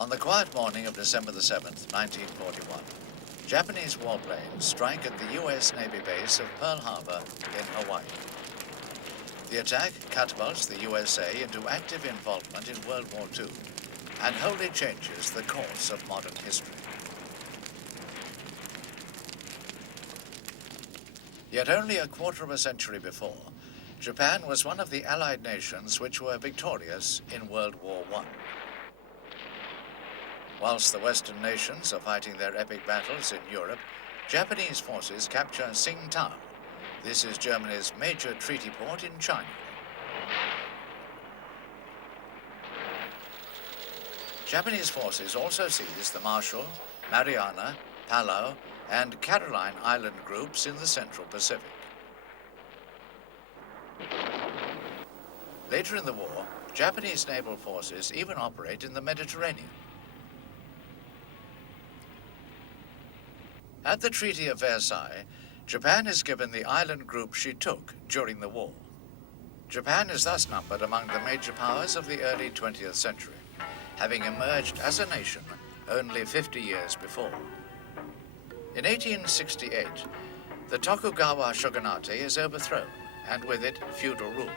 On the quiet morning of December the 7th, 1941, Japanese warplanes strike at the US Navy base of Pearl Harbor in Hawaii. The attack catapults the USA into active involvement in World War II and wholly changes the course of modern history. Yet only a quarter of a century before, Japan was one of the Allied nations which were victorious in World War I. Whilst the Western nations are fighting their epic battles in Europe, Japanese forces capture Tsingtao. This is Germany's major treaty port in China. Japanese forces also seize the Marshall, Mariana, Palau, and Caroline Island groups in the Central Pacific. Later in the war, Japanese naval forces even operate in the Mediterranean. At the Treaty of Versailles, Japan is given the island group she took during the war. Japan is thus numbered among the major powers of the early 20th century, having emerged as a nation only 50 years before. In 1868, the Tokugawa shogunate is overthrown, and with it, feudal rule.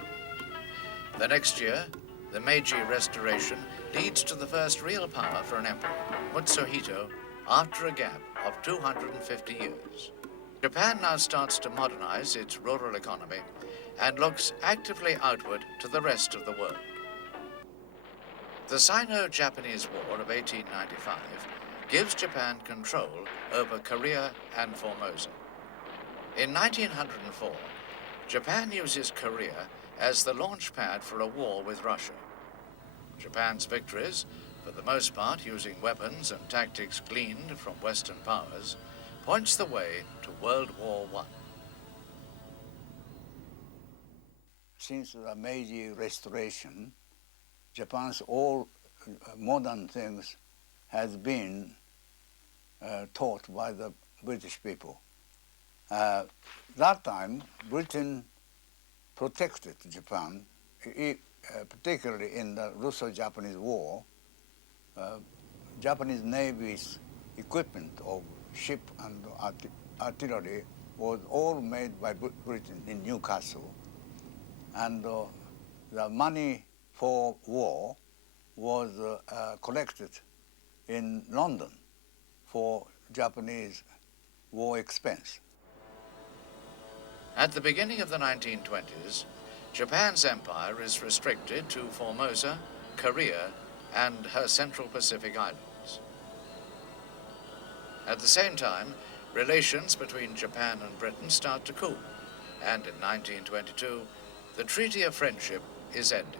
The next year, the Meiji Restoration leads to the first real power for an emperor, Mutsuhito, after a gap of 250 years. Japan now starts to modernize its rural economy and looks actively outward to the rest of the world. The Sino-Japanese War of 1895 gives Japan control over Korea and Formosa. In 1904, Japan uses Korea as the launch pad for a war with Russia. Japan's victories, for the most part using weapons and tactics gleaned from Western powers, points the way to World War I. Since the Meiji Restoration, Japan's all modern things has been taught by the British people. That time, Britain protected Japan, particularly in the Russo-Japanese War. Japanese Navy's equipment of ship and artillery was all made by Britain in Newcastle. And the money for war was collected in London for Japanese war expense. At the beginning of the 1920s, Japan's empire is restricted to Formosa, Korea, and her Central Pacific Islands. At the same time, relations between Japan and Britain start to cool, and in 1922, the Treaty of Friendship is ended.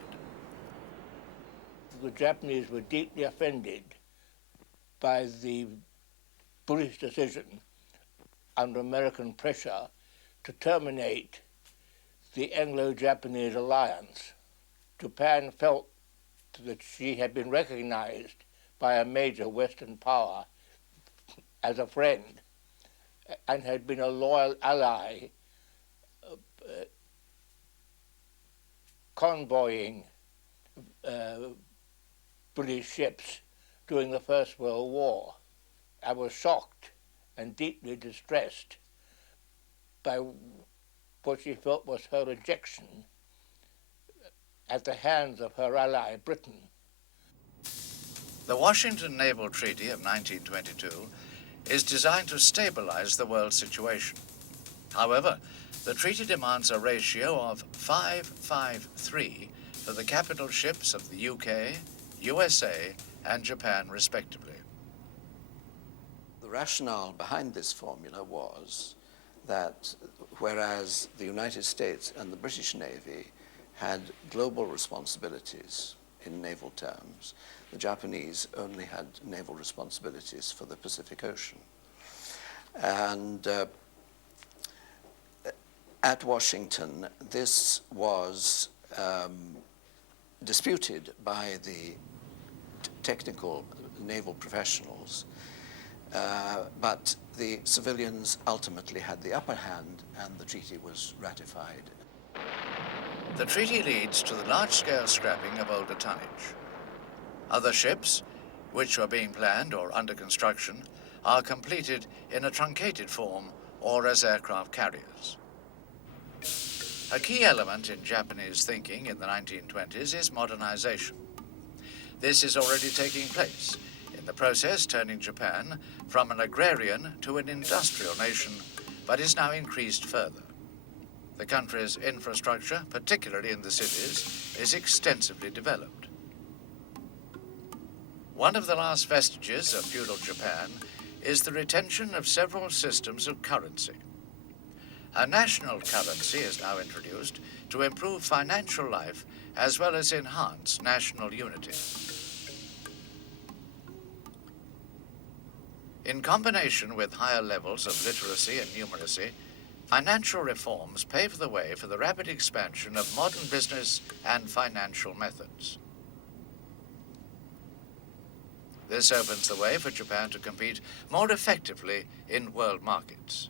The Japanese were deeply offended by the British decision under American pressure to terminate the Anglo-Japanese alliance. Japan felt that she had been recognized by a major Western power as a friend and had been a loyal ally, convoying British ships during the First World War. I was shocked and deeply distressed by what she felt was her rejection at the hands of her ally, Britain. The Washington Naval Treaty of 1922 is designed to stabilize the world situation. However, the treaty demands a ratio of 5-5-3 for the capital ships of the UK, USA, and Japan, respectively. The rationale behind this formula was that whereas the United States and the British Navy had global responsibilities in naval terms, the Japanese only had naval responsibilities for the Pacific Ocean. And at Washington, this was disputed by the technical naval professionals, but the civilians ultimately had the upper hand and the treaty was ratified. The treaty leads to the large-scale scrapping of older tonnage. Other ships, which were being planned or under construction, are completed in a truncated form or as aircraft carriers. A key element in Japanese thinking in the 1920s is modernization. This is already taking place, in the process turning Japan from an agrarian to an industrial nation, but is now increased further. The country's infrastructure, particularly in the cities, is extensively developed. One of the last vestiges of feudal Japan is the retention of several systems of currency. A national currency is now introduced to improve financial life as well as enhance national unity. In combination with higher levels of literacy and numeracy, financial reforms pave the way for the rapid expansion of modern business and financial methods. This opens the way for Japan to compete more effectively in world markets.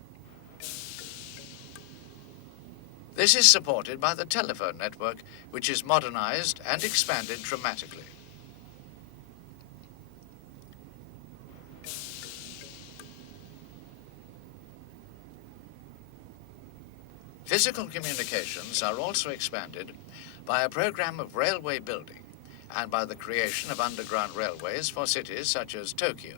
This is supported by the telephone network, which is modernized and expanded dramatically. Physical communications are also expanded by a program of railway building and by the creation of underground railways for cities such as Tokyo.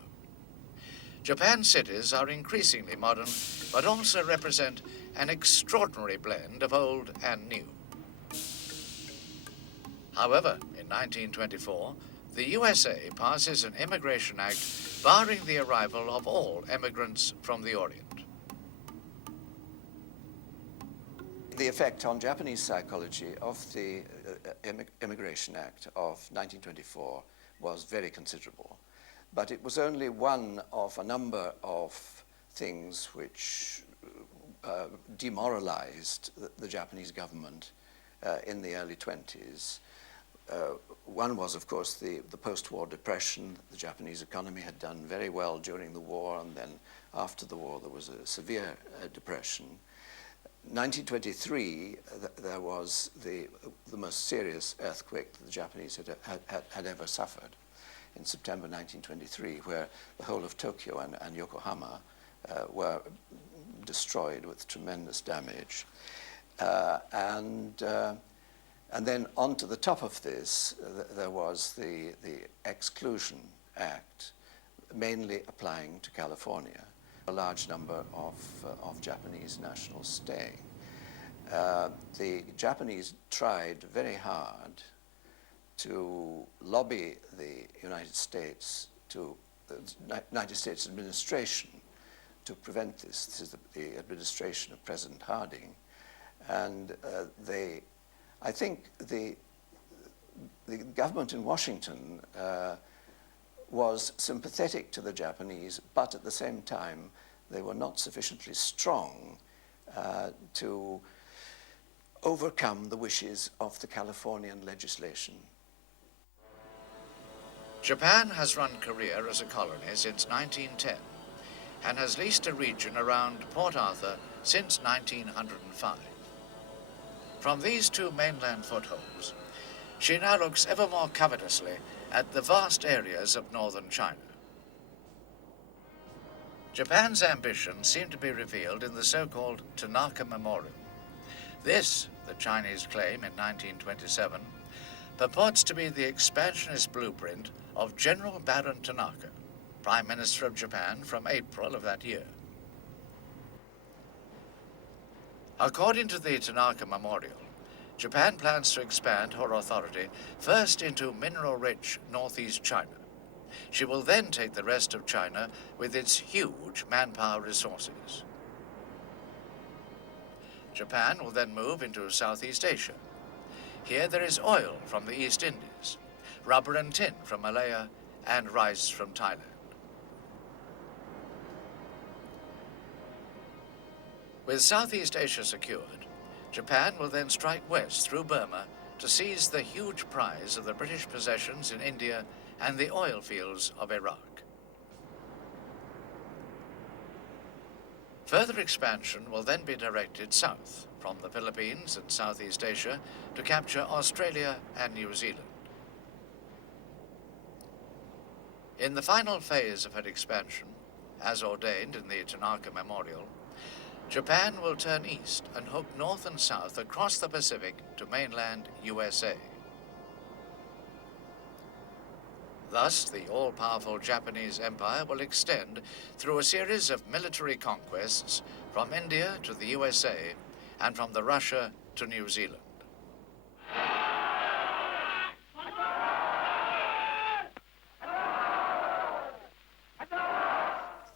Japan's cities are increasingly modern, but also represent an extraordinary blend of old and new. However, in 1924, the USA passes an Immigration Act barring the arrival of all immigrants from the Orient. The effect on Japanese psychology of the Immigration Act of 1924 was very considerable, but it was only one of a number of things which demoralized the Japanese government in the early 20s. One was, of course, the post-war depression. The Japanese economy had done very well during the war, and then after the war there was a severe depression. 1923, there was the most serious earthquake that the Japanese had ever suffered in September 1923, where the whole of Tokyo and Yokohama were destroyed with tremendous damage. And then onto the top of this, there was the Exclusion Act, mainly applying to California. A large number of Japanese nationals staying. The Japanese tried very hard to lobby the United States administration to prevent this. This is the administration of President Harding, and I think the government in Washington was sympathetic to the Japanese, but at the same time they were not sufficiently strong to overcome the wishes of the Californian legislation. Japan has run Korea as a colony since 1910 and has leased a region around Port Arthur since 1905. From these two mainland footholds, she now looks ever more covetously at the vast areas of northern China. Japan's ambitions seem to be revealed in the so-called Tanaka Memorial. This, the Chinese claim in 1927, purports to be the expansionist blueprint of General Baron Tanaka, Prime Minister of Japan from April of that year. According to the Tanaka Memorial, Japan plans to expand her authority first into mineral-rich northeast China. She will then take the rest of China with its huge manpower resources. Japan will then move into Southeast Asia. Here there is oil from the East Indies, rubber and tin from Malaya, and rice from Thailand. With Southeast Asia secured, Japan will then strike west through Burma to seize the huge prize of the British possessions in India and the oil fields of Iraq. Further expansion will then be directed south from the Philippines and Southeast Asia to capture Australia and New Zealand. In the final phase of her expansion, as ordained in the Tanaka Memorial, Japan will turn east and hook north and south across the Pacific to mainland USA. Thus, the all-powerful Japanese empire will extend through a series of military conquests from India to the USA and from the Russia to New Zealand.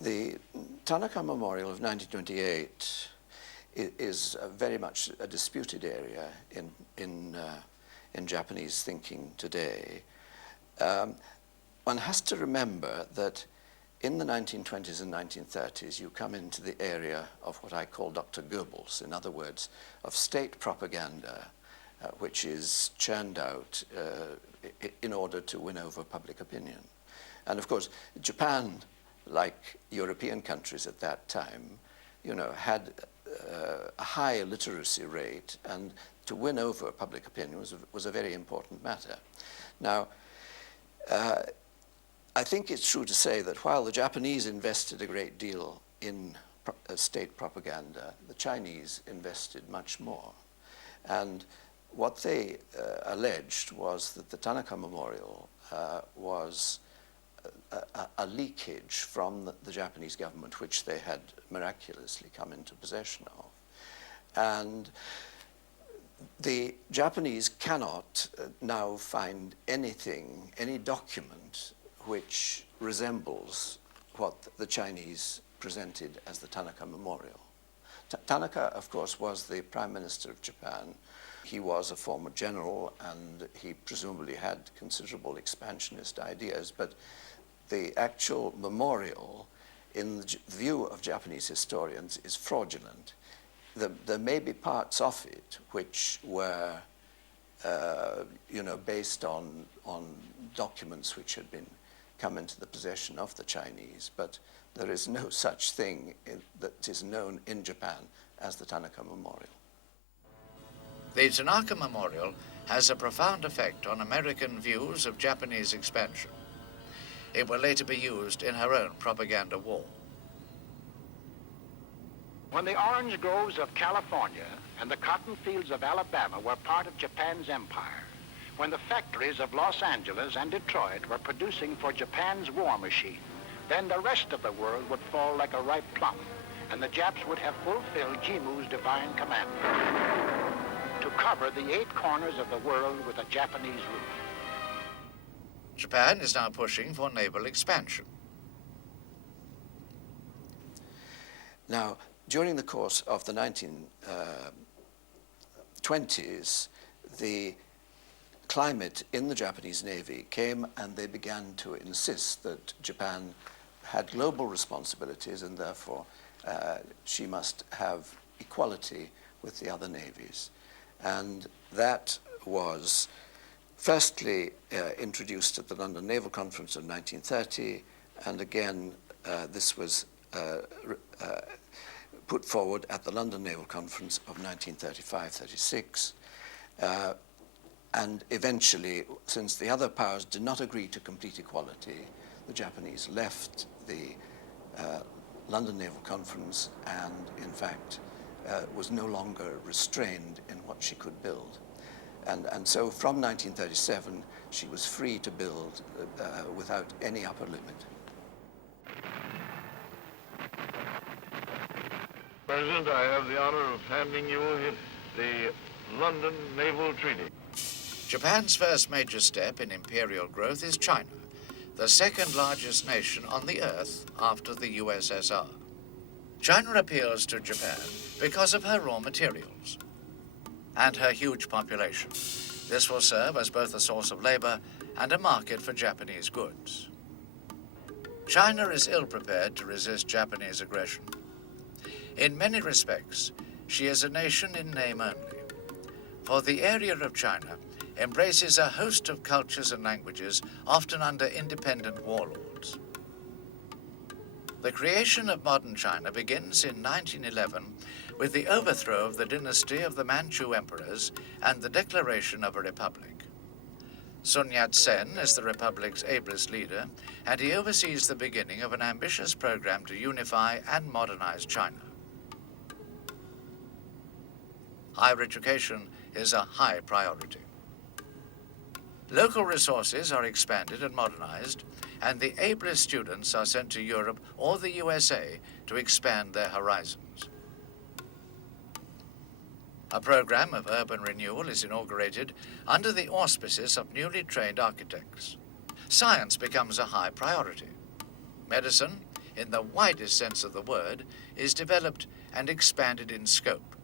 The Tanaka Memorial of 1928 is very much a disputed area in Japanese thinking today. One has to remember that in the 1920s and 1930s, you come into the area of what I call Dr. Goebbels, in other words, of state propaganda, which is churned out in order to win over public opinion. And of course, Japan, like European countries at that time, you know, had a high literacy rate, and to win over public opinion was a very important matter. Now, I think it's true to say that while the Japanese invested a great deal in state propaganda, the Chinese invested much more. And what they alleged was that the Tanaka Memorial was a leakage from the Japanese government, which they had miraculously come into possession of. And the Japanese cannot now find anything, any document which resembles what the Chinese presented as the Tanaka Memorial. Tanaka, of course, was the Prime Minister of Japan. He was a former general, and he presumably had considerable expansionist ideas, but the actual memorial, in the view of Japanese historians, is fraudulent. There may be parts of it which were, you know, based on documents which had come into the possession of the Chinese, but there is no such thing that is known in Japan as the Tanaka Memorial. The Tanaka Memorial has a profound effect on American views of Japanese expansion. It will later be used in her own propaganda war. When the orange groves of California and the cotton fields of Alabama were part of Japan's empire, when the factories of Los Angeles and Detroit were producing for Japan's war machine, then the rest of the world would fall like a ripe plum, and the Japs would have fulfilled Jimu's divine commandment to cover the 8 corners of the world with a Japanese roof. Japan is now pushing for naval expansion. Now, during the course of the 1920s, the climate in the Japanese Navy came and they began to insist that Japan had global responsibilities and therefore she must have equality with the other navies. And that was firstly introduced at the London Naval Conference of 1930, and again this was put forward at the London Naval Conference of 1935-36. And eventually, since the other powers did not agree to complete equality, the Japanese left the London Naval Conference and, in fact, was no longer restrained in what she could build. And so from 1937, she was free to build without any upper limit. President, I have the honor of handing you the London Naval Treaty. Japan's first major step in imperial growth is China, the second largest nation on the earth after the USSR. China appeals to Japan because of her raw materials and her huge population. This will serve as both a source of labor and a market for Japanese goods. China is ill-prepared to resist Japanese aggression. In many respects, she is a nation in name only, for the area of China embraces a host of cultures and languages, often under independent warlords. The creation of modern China begins in 1911 with the overthrow of the dynasty of the Manchu emperors and the declaration of a republic. Sun Yat-sen is the Republic's ablest leader, and he oversees the beginning of an ambitious program to unify and modernize China. Higher education is a high priority. Local resources are expanded and modernized, and the ablest students are sent to Europe or the USA to expand their horizons. A program of urban renewal is inaugurated under the auspices of newly trained architects. Science becomes a high priority. Medicine, in the widest sense of the word, is developed and expanded in scope.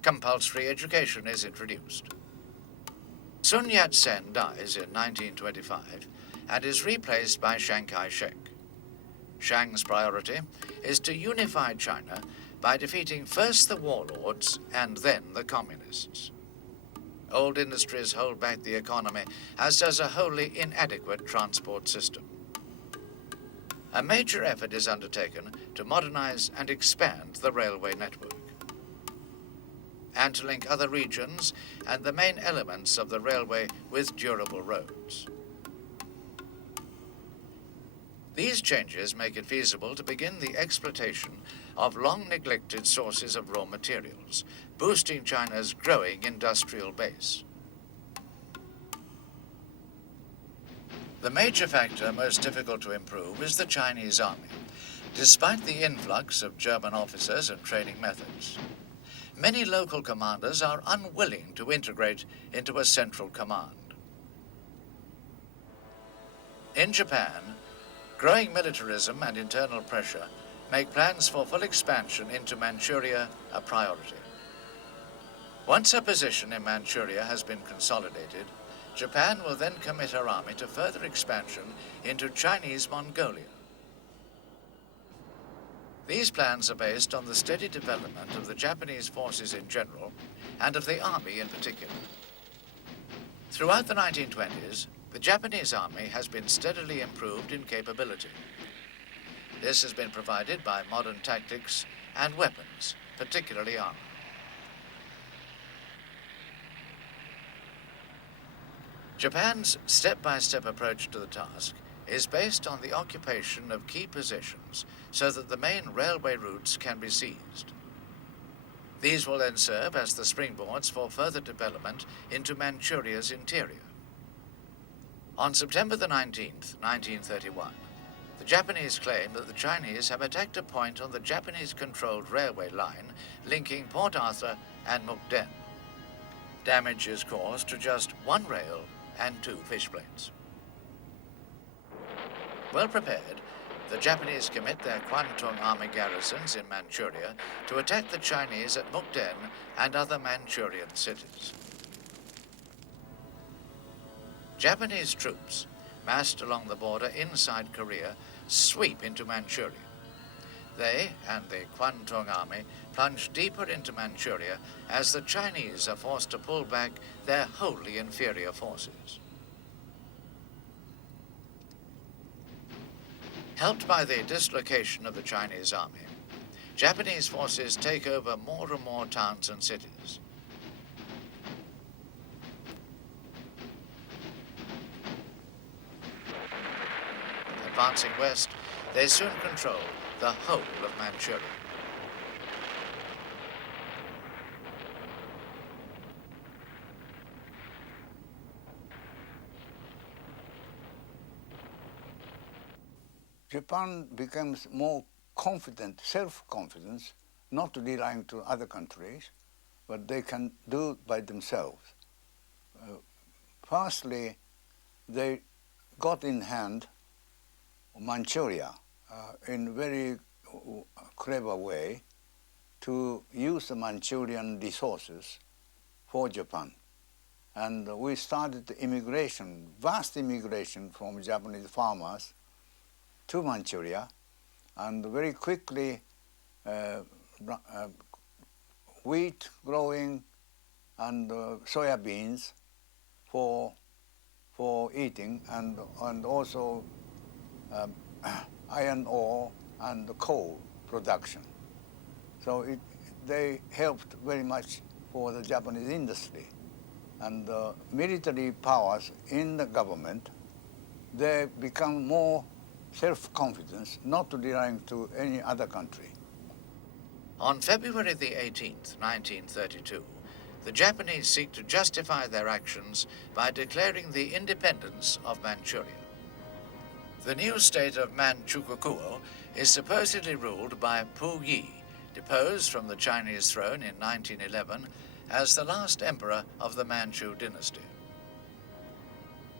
Compulsory education is introduced. Sun Yat-sen dies in 1925 and is replaced by Chiang Kai-shek. Chiang's priority is to unify China by defeating first the warlords and then the communists. Old industries hold back the economy, as does a wholly inadequate transport system. A major effort is undertaken to modernize and expand the railway network, and to link other regions and the main elements of the railway with durable roads. These changes make it feasible to begin the exploitation of long-neglected sources of raw materials, boosting China's growing industrial base. The major factor most difficult to improve is the Chinese army, despite the influx of German officers and training methods. Many local commanders are unwilling to integrate into a central command. In Japan, growing militarism and internal pressure make plans for full expansion into Manchuria a priority. Once her position in Manchuria has been consolidated, Japan will then commit her army to further expansion into Chinese Mongolia. These plans are based on the steady development of the Japanese forces in general and of the army in particular. Throughout the 1920s, the Japanese army has been steadily improved in capability. This has been provided by modern tactics and weapons, particularly armor. Japan's step-by-step approach to the task is based on the occupation of key positions so that the main railway routes can be seized. These will then serve as the springboards for further development into Manchuria's interior. On September the 19th, 1931, the Japanese claim that the Chinese have attacked a point on the Japanese-controlled railway line linking Port Arthur and Mukden. Damage is caused to just one rail and 2 fish plates. Well prepared, the Japanese commit their Kwantung army garrisons in Manchuria to attack the Chinese at Mukden and other Manchurian cities. Japanese troops, massed along the border inside Korea, sweep into Manchuria. They and the Kwantung army plunge deeper into Manchuria as the Chinese are forced to pull back their wholly inferior forces. Helped by the dislocation of the Chinese army, Japanese forces take over more and more towns and cities. Advancing west, they soon control the whole of Manchuria. Japan becomes more confident, self-confidence, not relying to other countries, but they can do it by themselves. Firstly, they got in hand Manchuria in a very clever way to use the Manchurian resources for Japan. And we started the immigration, vast immigration from Japanese farmers to Manchuria, and very quickly wheat growing and soya beans for eating, and also iron ore and coal production. So they helped very much for the Japanese industry. and the military powers in the government, they become more self-confidence, not relying to any other country. On February the 18th, 1932, the Japanese seek to justify their actions by declaring the independence of Manchuria. The new state of Manchukuo is supposedly ruled by Pu Yi, deposed from the Chinese throne in 1911 as the last emperor of the Manchu dynasty.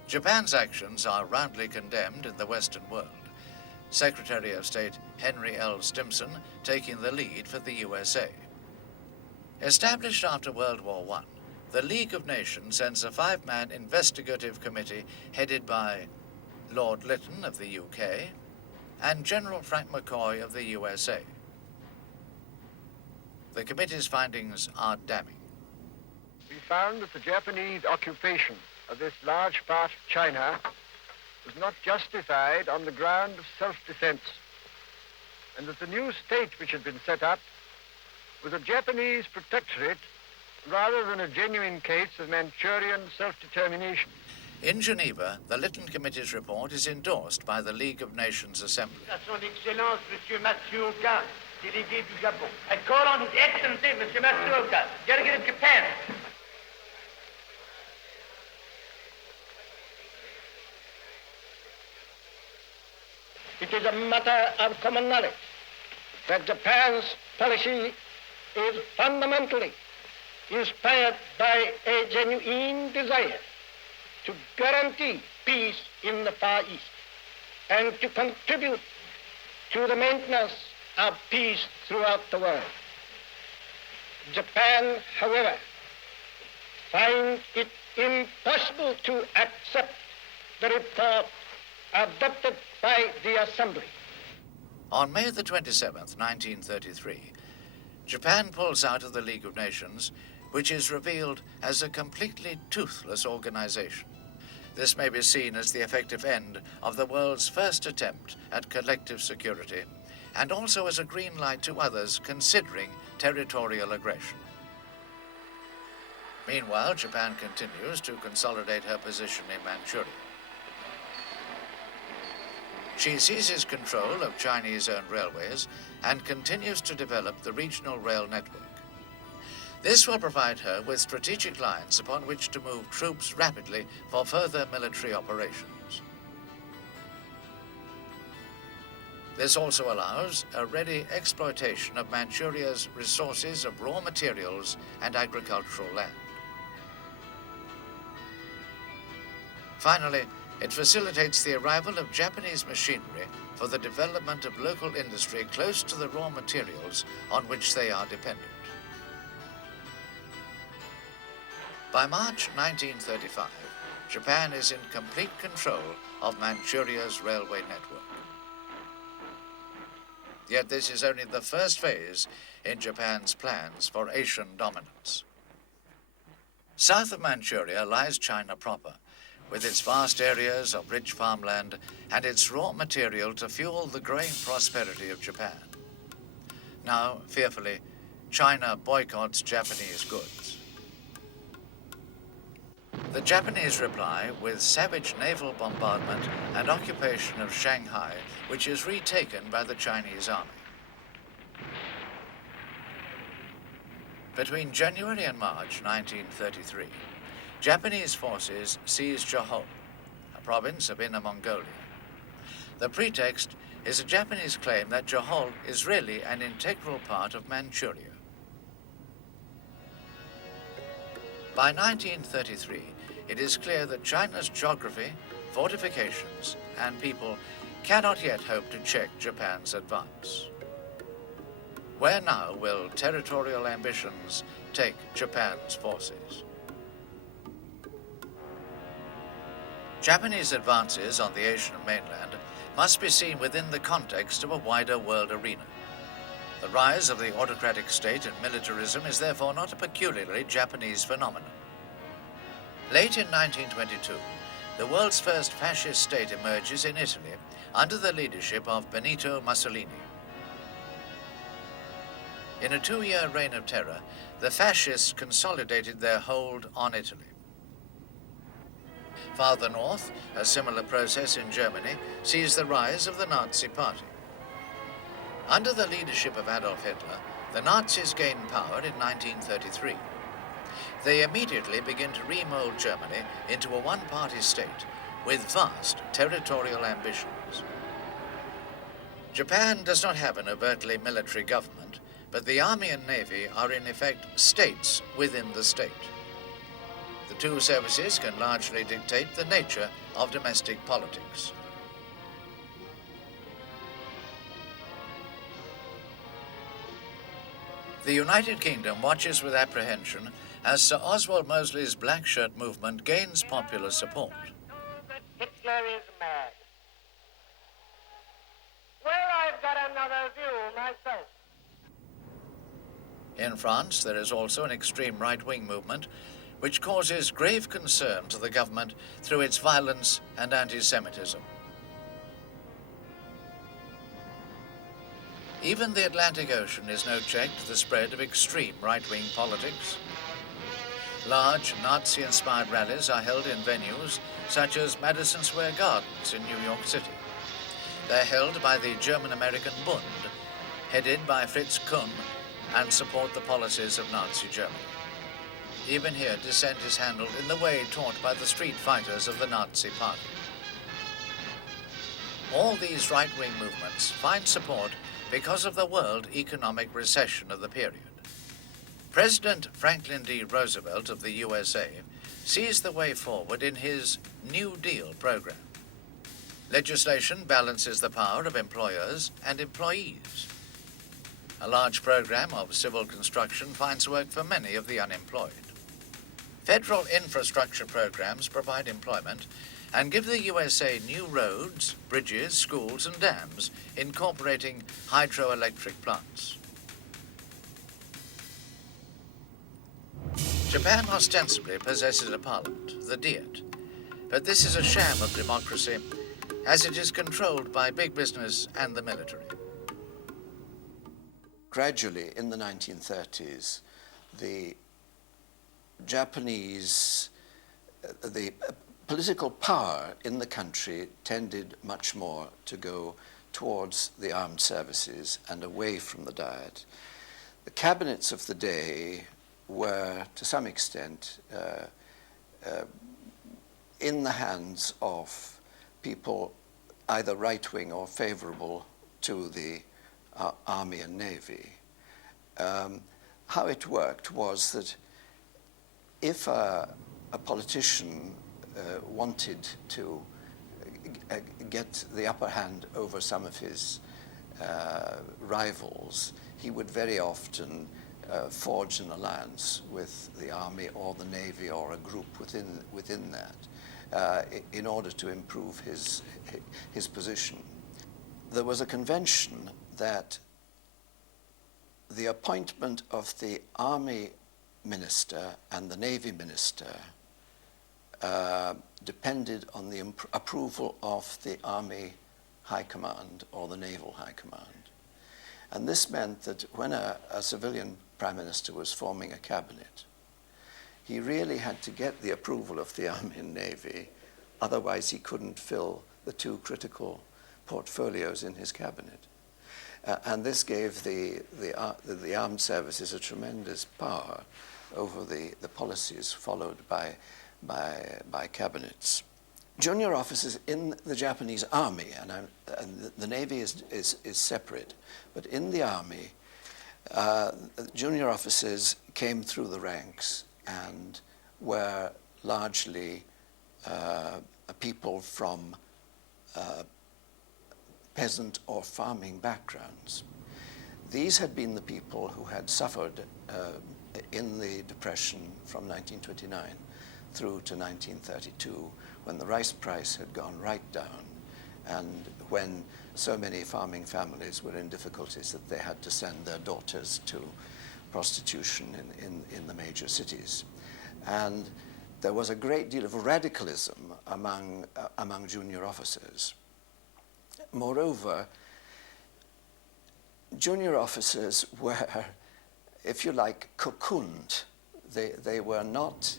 Japan's actions are roundly condemned in the Western world, Secretary of State Henry L. Stimson taking the lead for the USA. Established after World War I, the League of Nations sends a 5-man investigative committee headed by Lord Lytton of the UK and General Frank McCoy of the USA. The committee's findings are damning. We found that the Japanese occupation of this large part of China was not justified on the ground of self-defense, and that the new state which had been set up was a Japanese protectorate rather than a genuine case of Manchurian self-determination. In Geneva, the Lytton Committee's report is endorsed by the League of Nations Assembly. À son Excellence, Monsieur Matsuoka, délégué du Japon. I call on His Excellency, Monsieur Matsuoka, delegate of Japan. It is a matter of common knowledge that Japan's policy is fundamentally inspired by a genuine desire to guarantee peace in the Far East and to contribute to the maintenance of peace throughout the world. Japan, however, finds it impossible to accept the report adopted by the Assembly. On May the 27th, 1933, Japan pulls out of the League of Nations, which is revealed as a completely toothless organization. This may be seen as the effective end of the world's first attempt at collective security, and also as a green light to others considering territorial aggression. Meanwhile, Japan continues to consolidate her position in Manchuria. She seizes control of Chinese-owned railways and continues to develop the regional rail network. This will provide her with strategic lines upon which to move troops rapidly for further military operations. This also allows a ready exploitation of Manchuria's resources of raw materials and agricultural land. Finally, it facilitates the arrival of Japanese machinery for the development of local industry close to the raw materials on which they are dependent. By March 1935, Japan is in complete control of Manchuria's railway network. Yet this is only the first phase in Japan's plans for Asian dominance. South of Manchuria lies China proper, with its vast areas of rich farmland and its raw material to fuel the growing prosperity of Japan. Now, fearfully, China boycotts Japanese goods. The Japanese reply with savage naval bombardment and occupation of Shanghai, which is retaken by the Chinese army. Between January and March 1933, Japanese forces seized Johor, a province of Inner Mongolia. The pretext is a Japanese claim that Johor is really an integral part of Manchuria. By 1933, it is clear that China's geography, fortifications, and people cannot yet hope to check Japan's advance. Where now will territorial ambitions take Japan's forces? Japanese advances on the Asian mainland must be seen within the context of a wider world arena. The rise of the autocratic state and militarism is therefore not a peculiarly Japanese phenomenon. Late in 1922, the world's first fascist state emerges in Italy under the leadership of Benito Mussolini. In a 2-year reign of terror, the fascists consolidated their hold on Italy. Farther north, a similar process in Germany sees the rise of the Nazi Party. Under the leadership of Adolf Hitler, the Nazis gain power in 1933. They immediately begin to remold Germany into a one-party state with vast territorial ambitions. Japan does not have an overtly military government, but the army and navy are in effect states within the state. The two services can largely dictate the nature of domestic politics. The United Kingdom watches with apprehension as Sir Oswald Mosley's Black Shirt movement gains popular support. I know that Hitler is mad. Well, I've got another view myself. In France, there is also an extreme right-wing movement which causes grave concern to the government through its violence and anti-Semitism. Even the Atlantic Ocean is no check to the spread of extreme right-wing politics. Large Nazi-inspired rallies are held in venues such as Madison Square Gardens in New York City. They're held by the German-American Bund, headed by Fritz Kuhn, and support the policies of Nazi Germany. Even here, dissent is handled in the way taught by the street fighters of the Nazi Party. All these right-wing movements find support because of the world economic recession of the period. President Franklin D. Roosevelt of the USA sees the way forward in his New Deal program. Legislation balances the power of employers and employees. A large program of civil construction finds work for many of the unemployed. Federal infrastructure programs provide employment and give the USA new roads, bridges, schools, and dams incorporating hydroelectric plants. Japan ostensibly possesses a parliament, the Diet, but this is a sham of democracy as it is controlled by big business and the military. Gradually, in the 1930s, the Japanese, the political power in the country tended much more to go towards the armed services and away from the Diet. The cabinets of the day were, to some extent, in the hands of people either right-wing or favorable to the army and navy. How it worked was that if a politician wanted to get the upper hand over some of his rivals, he would very often forge an alliance with the army or the navy or a group within that in order to improve his position. There was a convention that the appointment of the army minister and the navy minister depended on the approval of the army high command or the naval high command. And this meant that when a civilian prime minister was forming a cabinet, he really had to get the approval of the army and navy, otherwise he couldn't fill the two critical portfolios in his cabinet. And this gave the armed services a tremendous power over the policies followed by cabinets. Junior officers in the Japanese army, and the navy is separate, but in the army, junior officers came through the ranks and were largely people from peasant or farming backgrounds. These had been the people who had suffered in the Depression from 1929 through to 1932, when the rice price had gone right down and when so many farming families were in difficulties that they had to send their daughters to prostitution in the major cities. And there was a great deal of radicalism among junior officers. Moreover, junior officers were, if you like, cocooned. They were not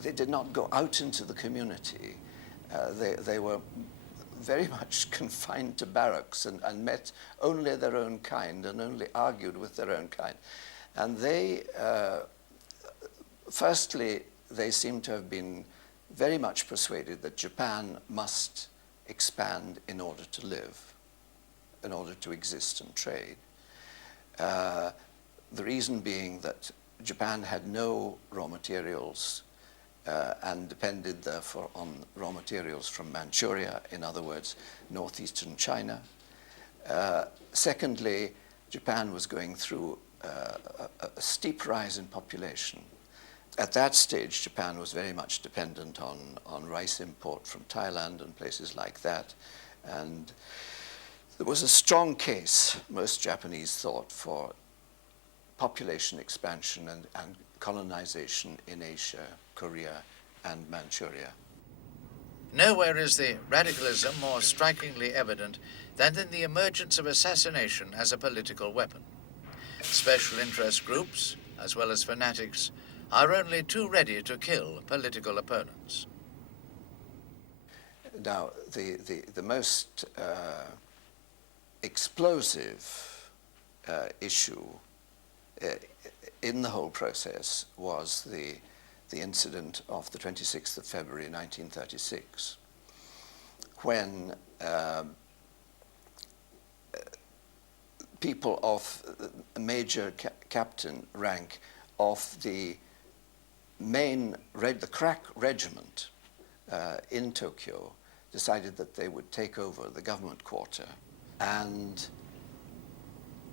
they did not go out into the community. They were very much confined to barracks and met only their own kind and only argued with their own kind. And they, firstly, they seem to have been very much persuaded that Japan must expand in order to live, in order to exist and trade. The reason being that Japan had no raw materials and depended therefore on raw materials from Manchuria, in other words, northeastern China. Secondly, Japan was going through a steep rise in population. At that stage, Japan was very much dependent on rice import from Thailand and places like that. And there was a strong case, most Japanese thought, for population expansion and colonization in Asia, Korea, and Manchuria. Nowhere is the radicalism more strikingly evident than in the emergence of assassination as a political weapon. Special interest groups, as well as fanatics, are only too ready to kill political opponents. Now, the most explosive issue in the whole process was the incident of the 26th of February 1936, when people of a major captain rank of the the crack regiment in Tokyo decided that they would take over the government quarter, and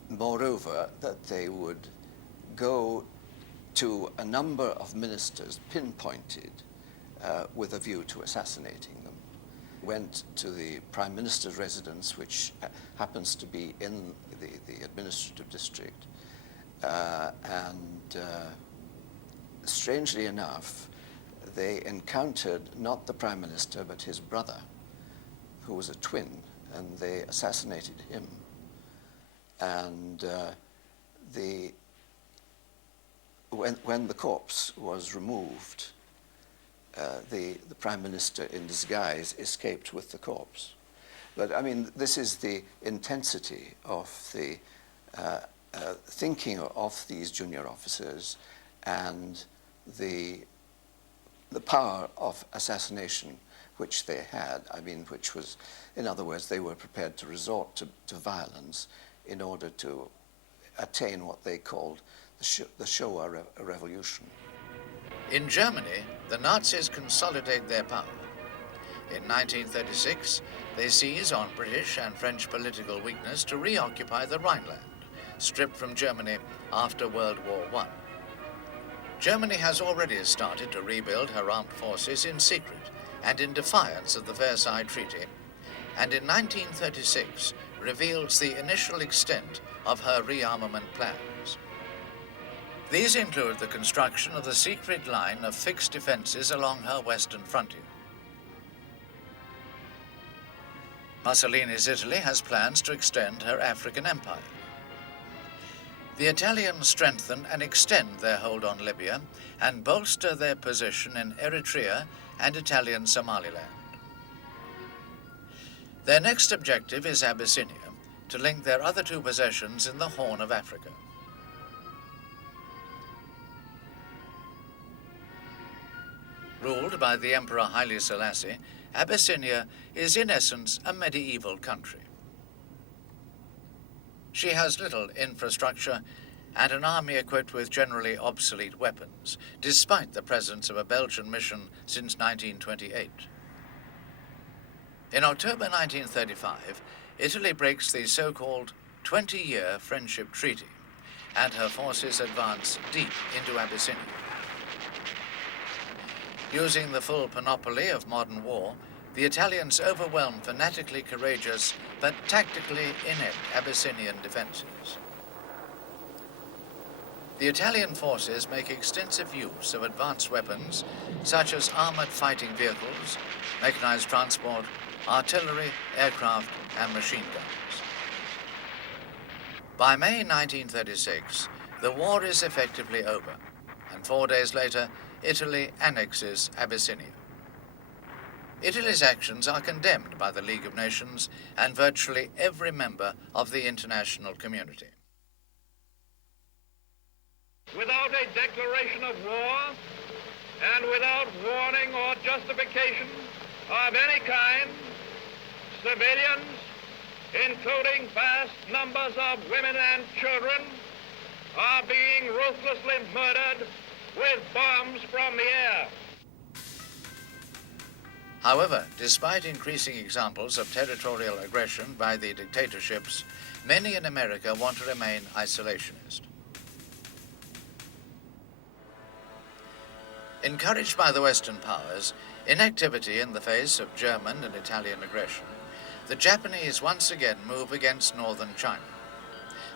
moreover that they would go to a number of ministers pinpointed with a view to assassinating them. Went to the Prime Minister's residence, which happens to be in the administrative district, and strangely enough, they encountered not the Prime Minister but his brother, who was a twin, and they assassinated him. And when the corpse was removed, the Prime Minister in disguise escaped with the corpse. But I mean, this is the intensity of the thinking of these junior officers and the power of assassination which they had. I mean, which was, in other words, they were prepared to resort to violence in order to attain what they called the Showa Revolution. In Germany, the Nazis consolidate their power. In 1936, they seize on British and French political weakness to reoccupy the Rhineland, stripped from Germany after World War I. Germany has already started to rebuild her armed forces in secret and in defiance of the Versailles Treaty, and in 1936 reveals the initial extent of her rearmament plans. These include the construction of the secret line of fixed defenses along her western frontier. Mussolini's Italy has plans to extend her African empire. The Italians strengthen and extend their hold on Libya and bolster their position in Eritrea and Italian Somaliland. Their next objective is Abyssinia, to link their other two possessions in the Horn of Africa. Ruled by the Emperor Haile Selassie, Abyssinia is in essence a medieval country. She has little infrastructure and an army equipped with generally obsolete weapons, despite the presence of a Belgian mission since 1928. In October 1935, Italy breaks the so-called 20-year friendship treaty, and her forces advance deep into Abyssinia. Using the full panoply of modern war, the Italians overwhelm fanatically courageous but tactically inept Abyssinian defenses. The Italian forces make extensive use of advanced weapons such as armored fighting vehicles, mechanized transport, artillery, aircraft, and machine guns. By May 1936, the war is effectively over, and 4 days later, Italy annexes Abyssinia. Italy's actions are condemned by the League of Nations and virtually every member of the international community. Without a declaration of war and without warning or justification of any kind, civilians, including vast numbers of women and children, are being ruthlessly murdered with bombs from the air. However, despite increasing examples of territorial aggression by the dictatorships, many in America want to remain isolationist. Encouraged by the Western powers, inactivity in the face of German and Italian aggression, the Japanese once again move against northern China.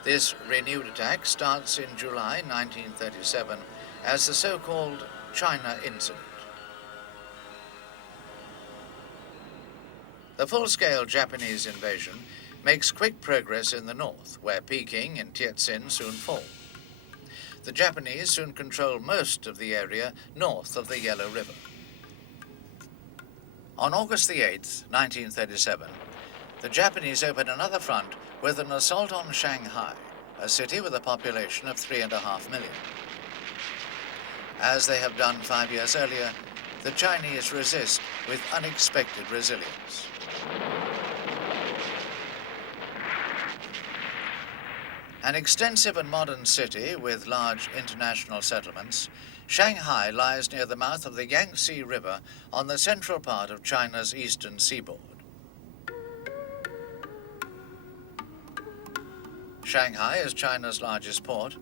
This renewed attack starts in July 1937 as the so-called China Incident. The full-scale Japanese invasion makes quick progress in the north, where Peking and Tientsin soon fall. The Japanese soon control most of the area north of the Yellow River. On August the 8th, 1937, the Japanese open another front with an assault on Shanghai, a city with a population of 3.5 million. As they have done 5 years earlier, the Chinese resist with unexpected resilience. An extensive and modern city with large international settlements, Shanghai lies near the mouth of the Yangtze River on the central part of China's eastern seaboard. Shanghai is China's largest port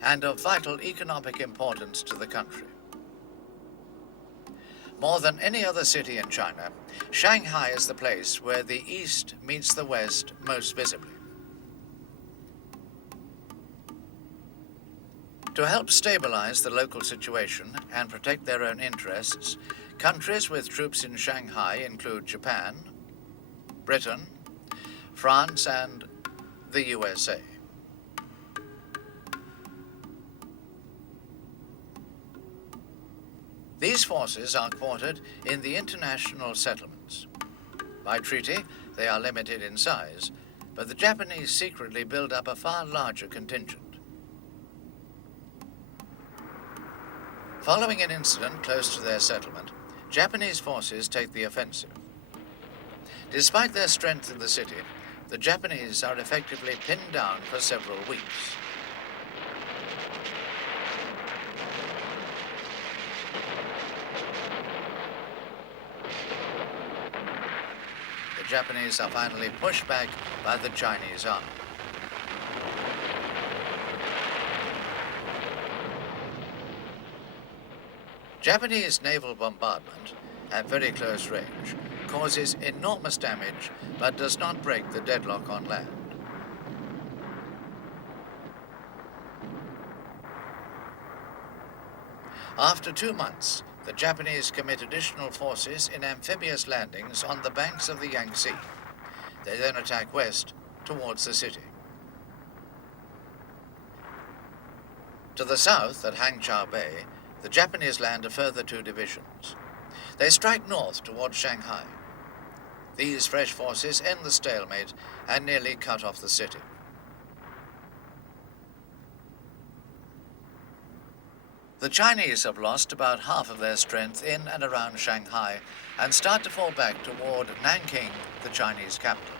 and of vital economic importance to the country. More than any other city in China, Shanghai is the place where the East meets the West most visibly. To help stabilize the local situation and protect their own interests, countries with troops in Shanghai include Japan, Britain, France, and the USA. These forces are quartered in the international settlements. By treaty, they are limited in size, but the Japanese secretly build up a far larger contingent. Following an incident close to their settlement, Japanese forces take the offensive. Despite their strength in the city, the Japanese are effectively pinned down for several weeks. The Japanese are finally pushed back by the Chinese army. Japanese naval bombardment at very close range causes enormous damage but does not break the deadlock on land. After 2 months, the Japanese commit additional forces in amphibious landings on the banks of the Yangtze. They then attack west towards the city. To the south, at Hangzhou Bay, the Japanese land a further 2 divisions. They strike north towards Shanghai. These fresh forces end the stalemate and nearly cut off the city. The Chinese have lost about half of their strength in and around Shanghai and start to fall back toward Nanking, the Chinese capital.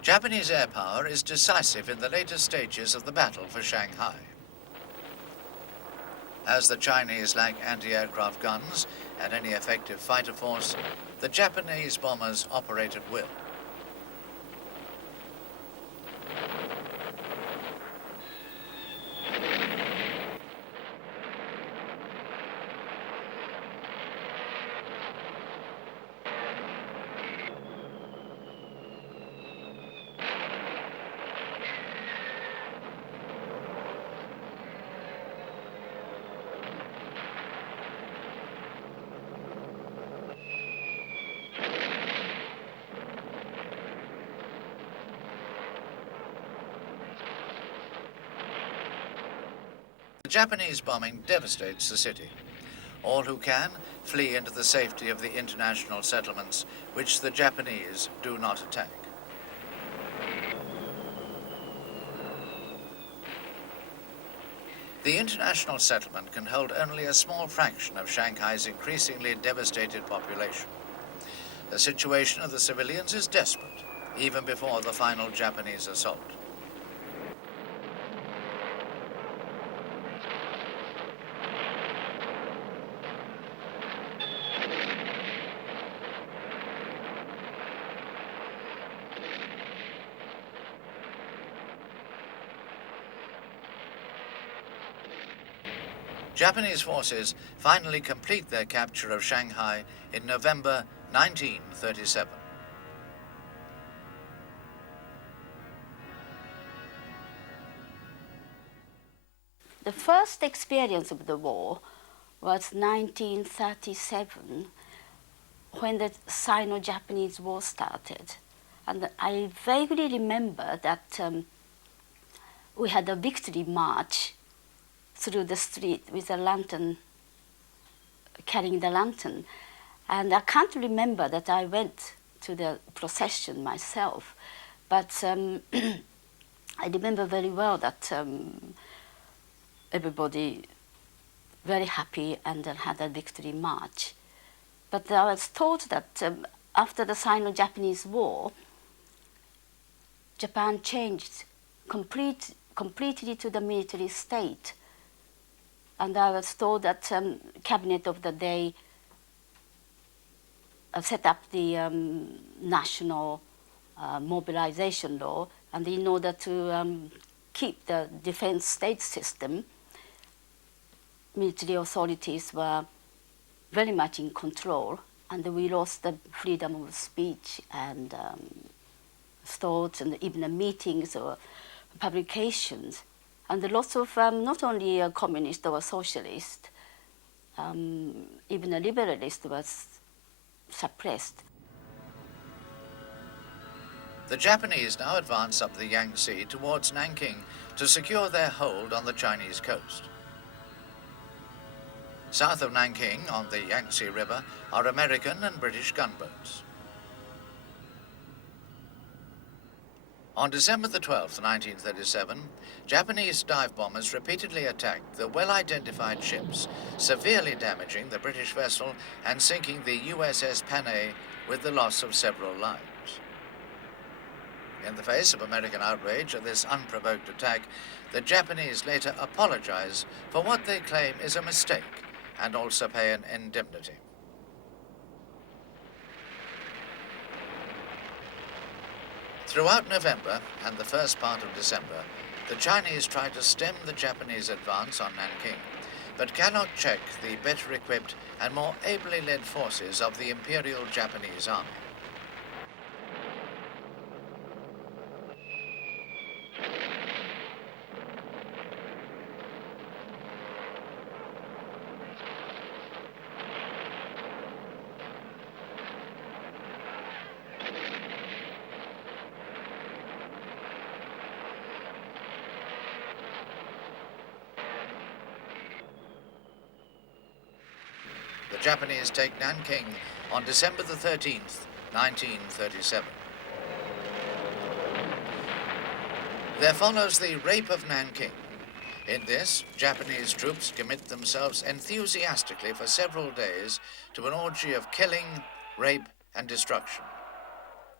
Japanese air power is decisive in the later stages of the battle for Shanghai. As the Chinese lack anti-aircraft guns and any effective fighter force, the Japanese bombers operate at will. The Japanese bombing devastates the city. All who can flee into the safety of the international settlements, which the Japanese do not attack. The international settlement can hold only a small fraction of Shanghai's increasingly devastated population. The situation of the civilians is desperate, even before the final Japanese assault. Japanese forces finally complete their capture of Shanghai in November 1937. The first experience of the war was 1937, when the Sino-Japanese War started. And I vaguely remember that we had a victory march through the street with a lantern, carrying the lantern. And I can't remember that I went to the procession myself, but I remember very well that everybody very happy and had a victory march. But I was told that after the Sino-Japanese War, Japan changed completely to the military state. And I was told that cabinet of the day set up the national mobilization law, and in order to keep the defense state system, military authorities were very much in control, and we lost the freedom of speech and thoughts and even meetings or publications. And lots of, not only a communist or a socialist, even a liberalist was suppressed. The Japanese now advance up the Yangtze towards Nanking to secure their hold on the Chinese coast. South of Nanking, on the Yangtze River, are American and British gunboats. On December the 12th, 1937, Japanese dive bombers repeatedly attacked the well-identified ships, severely damaging the British vessel and sinking the USS Panay with the loss of several lives. In the face of American outrage at this unprovoked attack, the Japanese later apologize for what they claim is a mistake and also pay an indemnity. Throughout November and the first part of December, the Chinese try to stem the Japanese advance on Nanking, but cannot check the better equipped and more ably led forces of the Imperial Japanese Army. The Japanese take Nanking on December the 13th, 1937. There follows the Rape of Nanking. In this, Japanese troops commit themselves enthusiastically for several days to an orgy of killing, rape, and destruction.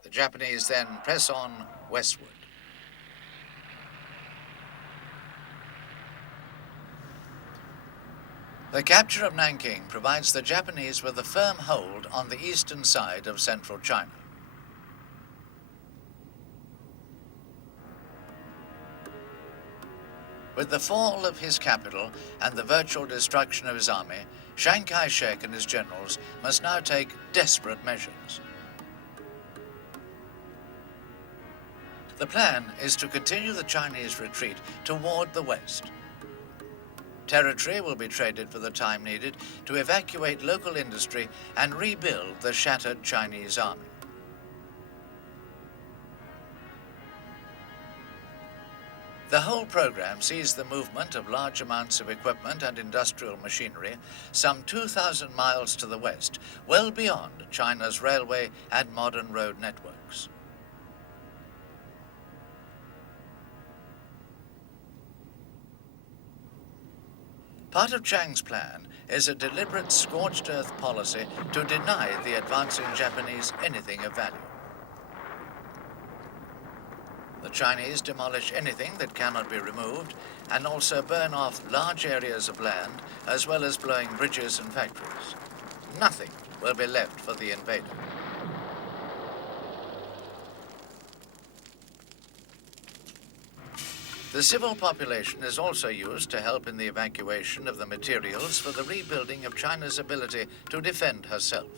The Japanese then press on westward. The capture of Nanking provides the Japanese with a firm hold on the eastern side of central China. With the fall of his capital and the virtual destruction of his army, Chiang Kai-shek and his generals must now take desperate measures. The plan is to continue the Chinese retreat toward the west. Territory will be traded for the time needed to evacuate local industry and rebuild the shattered Chinese army. The whole program sees the movement of large amounts of equipment and industrial machinery some 2,000 miles to the west, well beyond China's railway and modern road networks. Part of Chiang's plan is a deliberate scorched earth policy to deny the advancing Japanese anything of value. The Chinese demolish anything that cannot be removed and also burn off large areas of land as well as blowing bridges and factories. Nothing will be left for the invader. The civil population is also used to help in the evacuation of the materials for the rebuilding of China's ability to defend herself.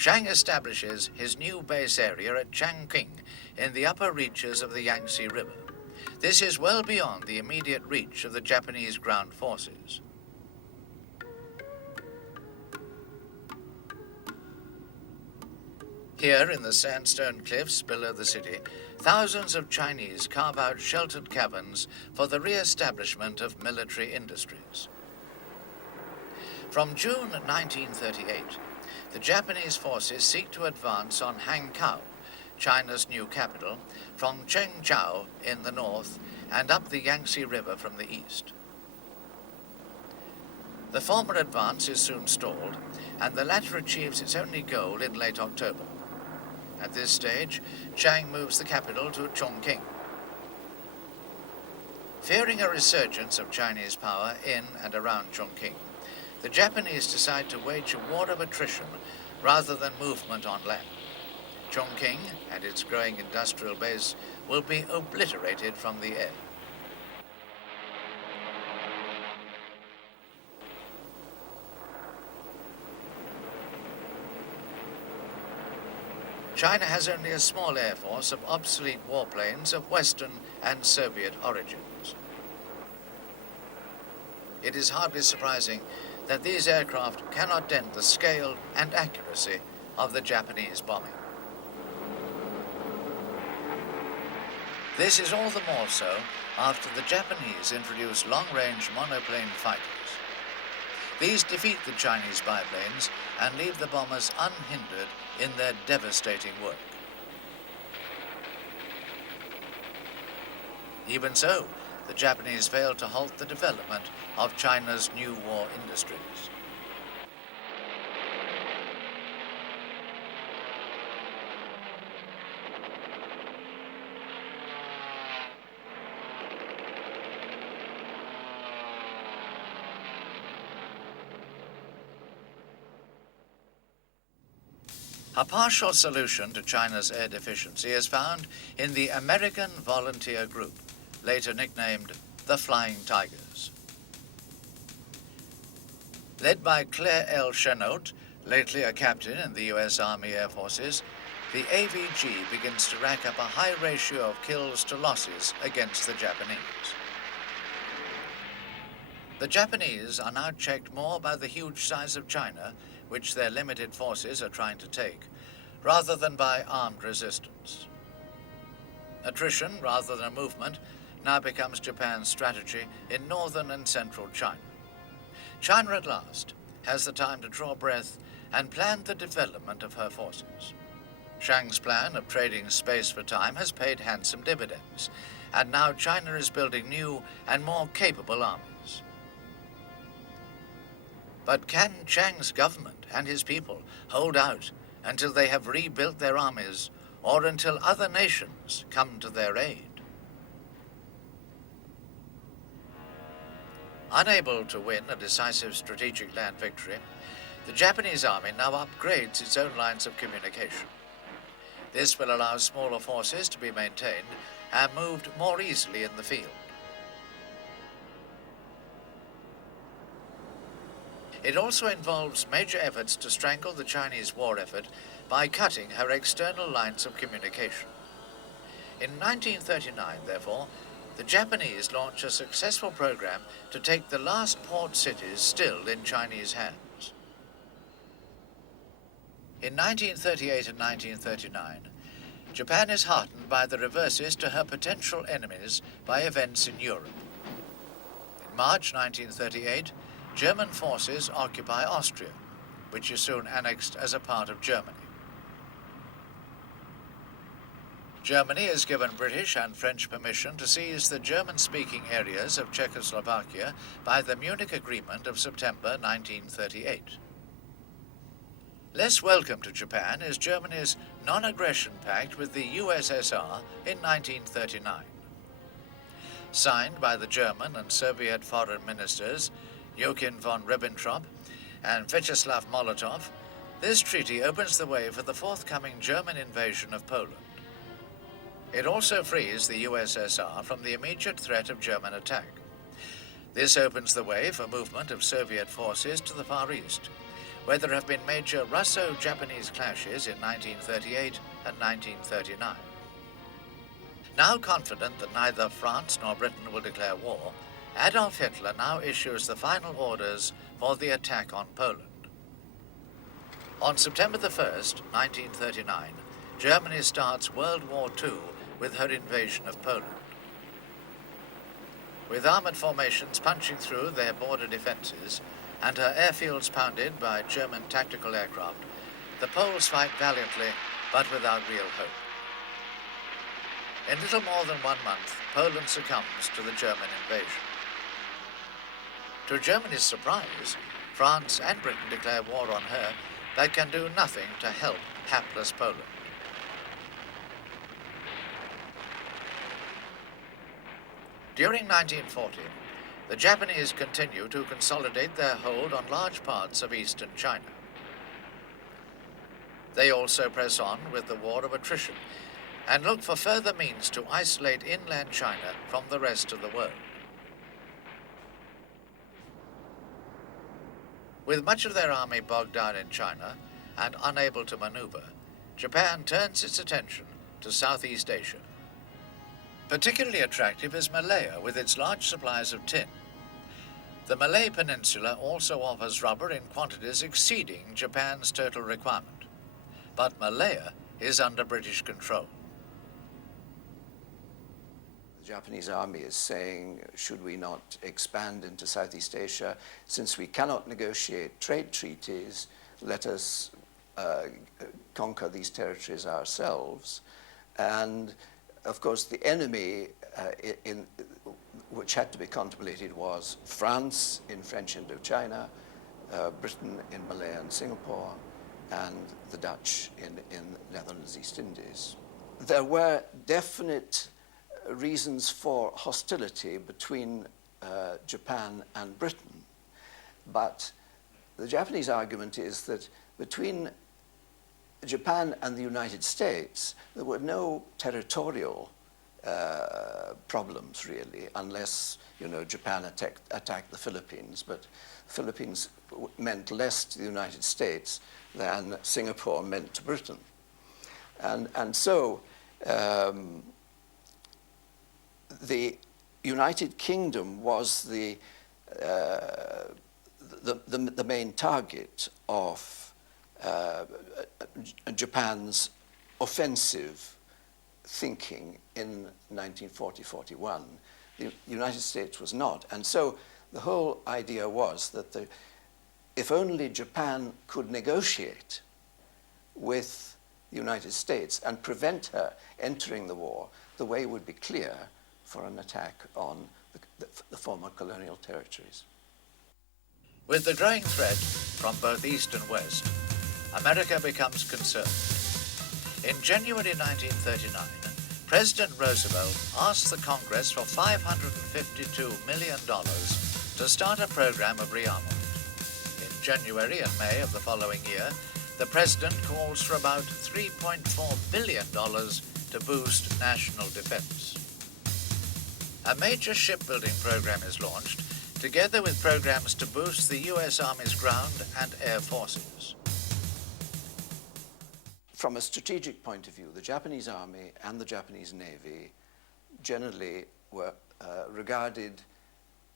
Chiang establishes his new base area at Nanking in the upper reaches of the Yangtze River. This is well beyond the immediate reach of the Japanese ground forces. Here in the sandstone cliffs below the city, thousands of Chinese carve out sheltered caverns for the re-establishment of military industries. From June 1938, the Japanese forces seek to advance on Hankow, China's new capital, from Chengzhou in the north and up the Yangtze River from the east. The former advance is soon stalled, and the latter achieves its only goal in late October. At this stage, Chiang moves the capital to Chongqing. Fearing a resurgence of Chinese power in and around Chongqing, the Japanese decide to wage a war of attrition rather than movement on land. Chongqing and its growing industrial base will be obliterated from the air. China has only a small air force of obsolete warplanes of Western and Soviet origins. It is hardly surprising that these aircraft cannot dent the scale and accuracy of the Japanese bombing. This is all the more so after the Japanese introduced long-range monoplane fighters. These defeat the Chinese biplanes and leave the bombers unhindered in their devastating work. Even so, the Japanese failed to halt the development of China's new war industries. A partial solution to China's air deficiency is found in the American Volunteer Group, later nicknamed the Flying Tigers. Led by Claire L. Chennault, lately a captain in the U.S. Army Air Forces, the AVG begins to rack up a high ratio of kills to losses against the Japanese. The Japanese are now checked more by the huge size of China, which their limited forces are trying to take, rather than by armed resistance. Attrition, rather than a movement, now becomes Japan's strategy in northern and central China. China at last has the time to draw breath and plan the development of her forces. Chiang's plan of trading space for time has paid handsome dividends, and now China is building new and more capable armies. But can Chiang's government and his people hold out until they have rebuilt their armies or until other nations come to their aid? Unable to win a decisive strategic land victory, the Japanese army now upgrades its own lines of communication. This will allow smaller forces to be maintained and moved more easily in the field. It also involves major efforts to strangle the Chinese war effort by cutting her external lines of communication. In 1939, therefore, the Japanese launched a successful program to take the last port cities still in Chinese hands. In 1938 and 1939, Japan is heartened by the reverses to her potential enemies by events in Europe. In March 1938, German forces occupy Austria, which is soon annexed as a part of Germany. Germany is given British and French permission to seize the German-speaking areas of Czechoslovakia by the Munich Agreement of September 1938. Less welcome to Japan is Germany's non-aggression pact with the USSR in 1939. Signed by the German and Soviet foreign ministers Joachim von Ribbentrop and Vyacheslav Molotov, this treaty opens the way for the forthcoming German invasion of Poland. It also frees the USSR from the immediate threat of German attack. This opens the way for movement of Soviet forces to the Far East, where there have been major Russo-Japanese clashes in 1938 and 1939. Now confident that neither France nor Britain will declare war, Adolf Hitler now issues the final orders for the attack on Poland. On September the 1st, 1939, Germany starts World War II with her invasion of Poland. With armoured formations punching through their border defences and her airfields pounded by German tactical aircraft, the Poles fight valiantly but without real hope. In little more than 1 month, Poland succumbs to the German invasion. To Germany's surprise, France and Britain declare war on her but can do nothing to help hapless Poland. During 1940, the Japanese continue to consolidate their hold on large parts of eastern China. They also press on with the war of attrition and look for further means to isolate inland China from the rest of the world. With much of their army bogged down in China and unable to maneuver, Japan turns its attention to Southeast Asia. Particularly attractive is Malaya with its large supplies of tin. The Malay Peninsula also offers rubber in quantities exceeding Japan's total requirement, but Malaya is under British control. The Japanese army is saying, should we not expand into Southeast Asia? Since we cannot negotiate trade treaties, let us conquer these territories ourselves. And of course, the enemy which had to be contemplated was France in French Indochina, Britain in Malaya and Singapore, and the Dutch in Netherlands East Indies. There were definite reasons for hostility between Japan and Britain, but the Japanese argument is that between Japan and the United States, there were no territorial problems really, unless, you know, Japan attacked the Philippines, but Philippines meant less to the United States than Singapore meant to Britain. And so the United Kingdom was the main target of Japan's offensive thinking in 1940-41. The United States was not. And so the whole idea was that if only Japan could negotiate with the United States and prevent her entering the war, the way would be clear for an attack on the former colonial territories. With the growing threat from both East and West, America becomes concerned. In January 1939, President Roosevelt asked the Congress for $552 million to start a program of rearmament. In January and May of the following year, the President calls for about $3.4 billion to boost national defense. A major shipbuilding program is launched, together with programs to boost the U.S. Army's ground and air forces. from a strategic point of view, the Japanese Army and the Japanese Navy generally were regarded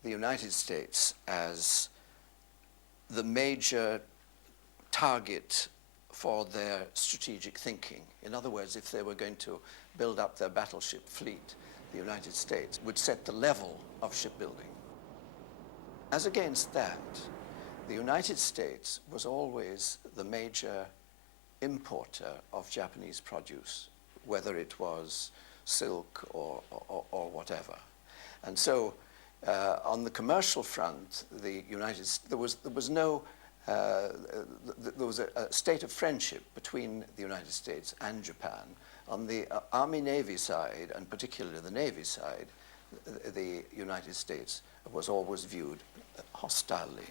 the United States as the major target for their strategic thinking. In other words, if they were going to build up their battleship fleet, the United States would set the level of shipbuilding. As against that, the United States was always the major importer of Japanese produce, whether it was silk or whatever. And so on the commercial front, there was a state of friendship between the United States and Japan. On the Army-Navy side, and particularly the Navy side, the United States was always viewed hostilely.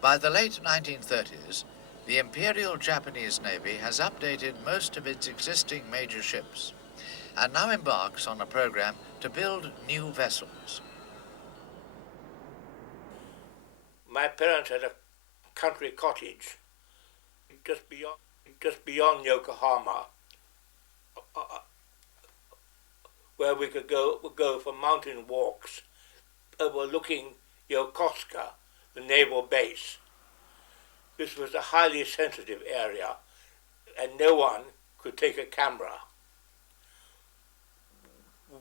By the late 1930s, the Imperial Japanese Navy has updated most of its existing major ships and now embarks on a program to build new vessels. My parents had a country cottage just beyond Yokohama, where we could go for mountain walks overlooking Yokosuka, the naval base. This was a highly sensitive area, and no one could take a camera.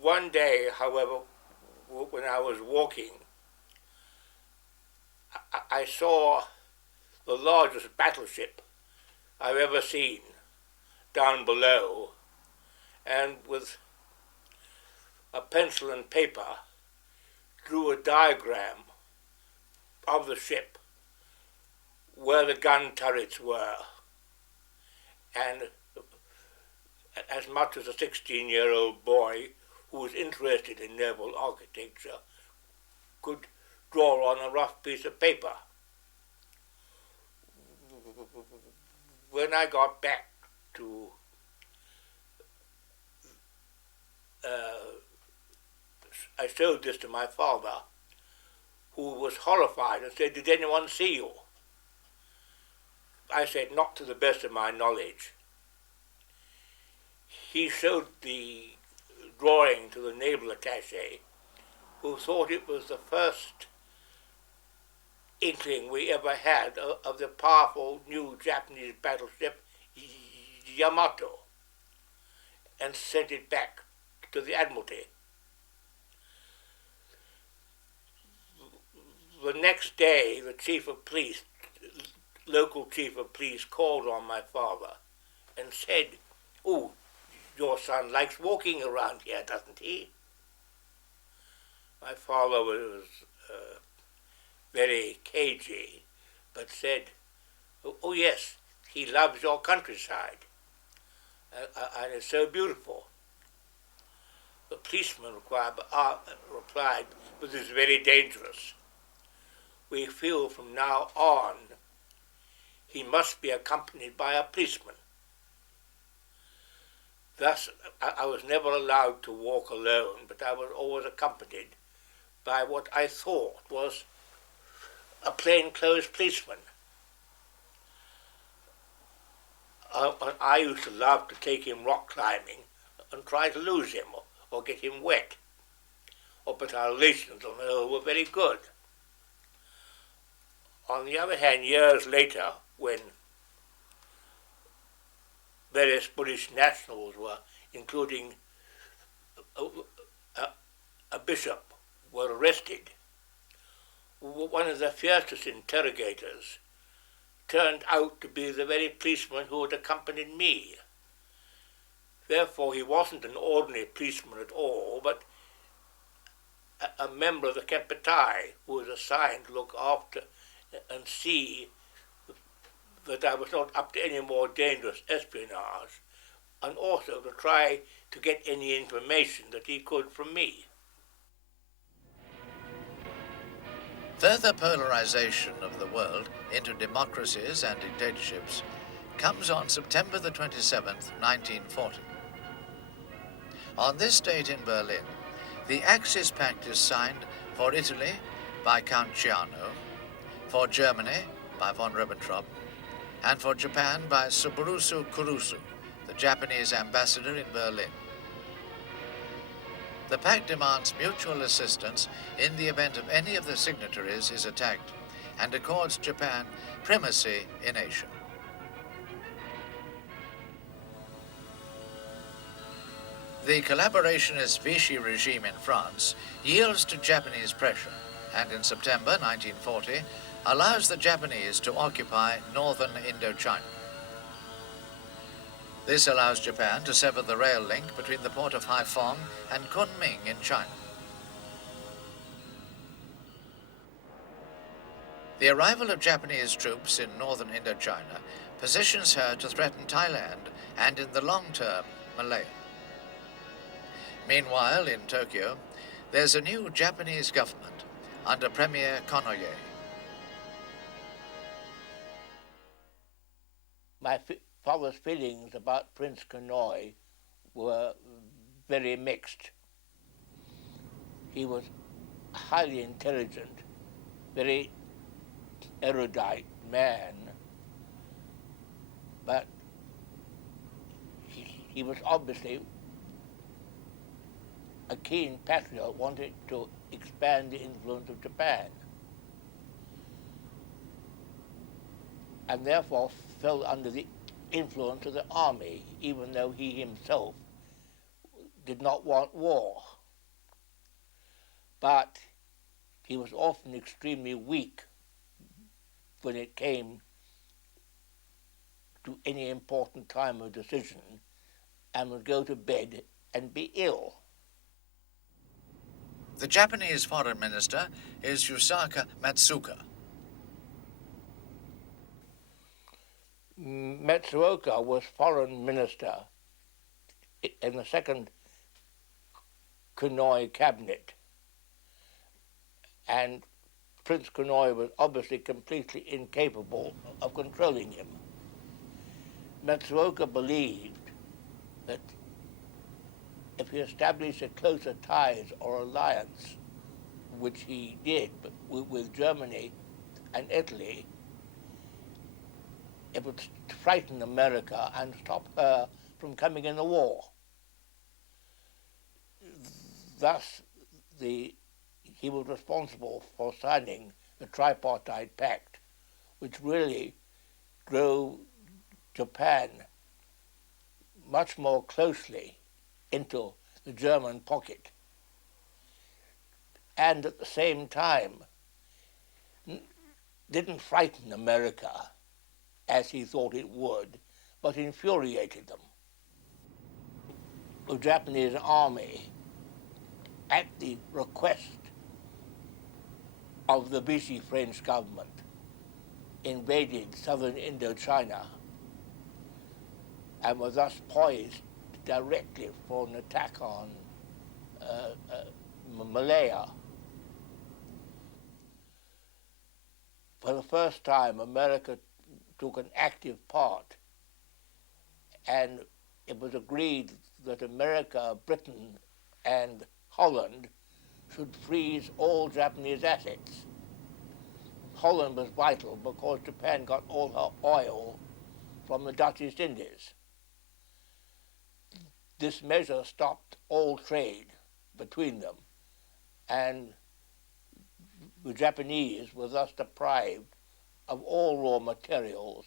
One day, however, when I was walking, I saw the largest battleship I've ever seen down below, and with a pencil and paper drew a diagram of the ship, where the gun turrets were, and as much as a 16-year-old boy who was interested in naval architecture could draw on a rough piece of paper. When I got back to I showed this to my father, who was horrified and said, "Did anyone see you?" I said, "Not to the best of my knowledge." He showed the drawing to the naval attaché, who thought it was the first inkling we ever had of the powerful new Japanese battleship Yamato, and sent it back to the Admiralty. The next day, the chief of police, local chief of police, called on my father and said, "Oh, your son likes walking around here, doesn't he?" My father was very cagey, but said, "Oh yes, he loves your countryside, and it's so beautiful." The policeman replied, "This is very dangerous. We feel from now on he must be accompanied by a policeman." Thus, I was never allowed to walk alone, but I was always accompanied by what I thought was a plainclothes policeman. I used to love to take him rock climbing and try to lose him or get him wet. But our relations on the whole were very good. On the other hand, years later, when various British nationals were, including a bishop, were arrested, one of the fiercest interrogators turned out to be the very policeman who had accompanied me. Therefore, he wasn't an ordinary policeman at all, but a member of the Kempetai who was assigned to look after and see that I was not up to any more dangerous espionage, and also to try to get any information that he could from me. Further polarization of the world into democracies and dictatorships comes on September the 27th, 1940. On this date in Berlin, the Axis Pact is signed for Italy by Count Ciano, for Germany by von Ribbentrop, and for Japan by Subarusu Kurusu, the Japanese ambassador in Berlin. The pact demands mutual assistance in the event of any of the signatories is attacked and accords Japan primacy in Asia. The collaborationist Vichy regime in France yields to Japanese pressure and in September 1940 allows the Japanese to occupy northern Indochina. This allows Japan to sever the rail link between the port of Haiphong and Kunming in China. The arrival of Japanese troops in northern Indochina positions her to threaten Thailand and, in the long term, Malaya. Meanwhile, in Tokyo, there's a new Japanese government under Premier Konoye. My father's feelings about Prince Konoye were very mixed. He was a highly intelligent, very erudite man, but he was obviously a keen patriot, wanted to expand the influence of Japan, and therefore fell under the influence of the army, even though he himself did not want war. But he was often extremely weak when it came to any important time of decision, and would go to bed and be ill. The Japanese foreign minister is Yusaka Matsuoka. Matsuoka was foreign minister in the second Konoye cabinet, and Prince Konoye was obviously completely incapable of controlling him. Matsuoka believed that if he established a closer ties or alliance, which he did with Germany and Italy, it would frighten America and stop her from coming in the war. Thus, he was responsible for signing the tripartite pact, which really drove Japan much more closely into the German pocket, and at the same time didn't frighten America as he thought it would, but infuriated them. The Japanese army, at the request of the Vichy French government, invaded southern Indochina and was thus poised directly for an attack on Malaya. For the first time, America took an active part, and it was agreed that America, Britain, and Holland should freeze all Japanese assets. Holland was vital because Japan got all her oil from the Dutch East Indies. This measure stopped all trade between them, and the Japanese were thus deprived of all raw materials,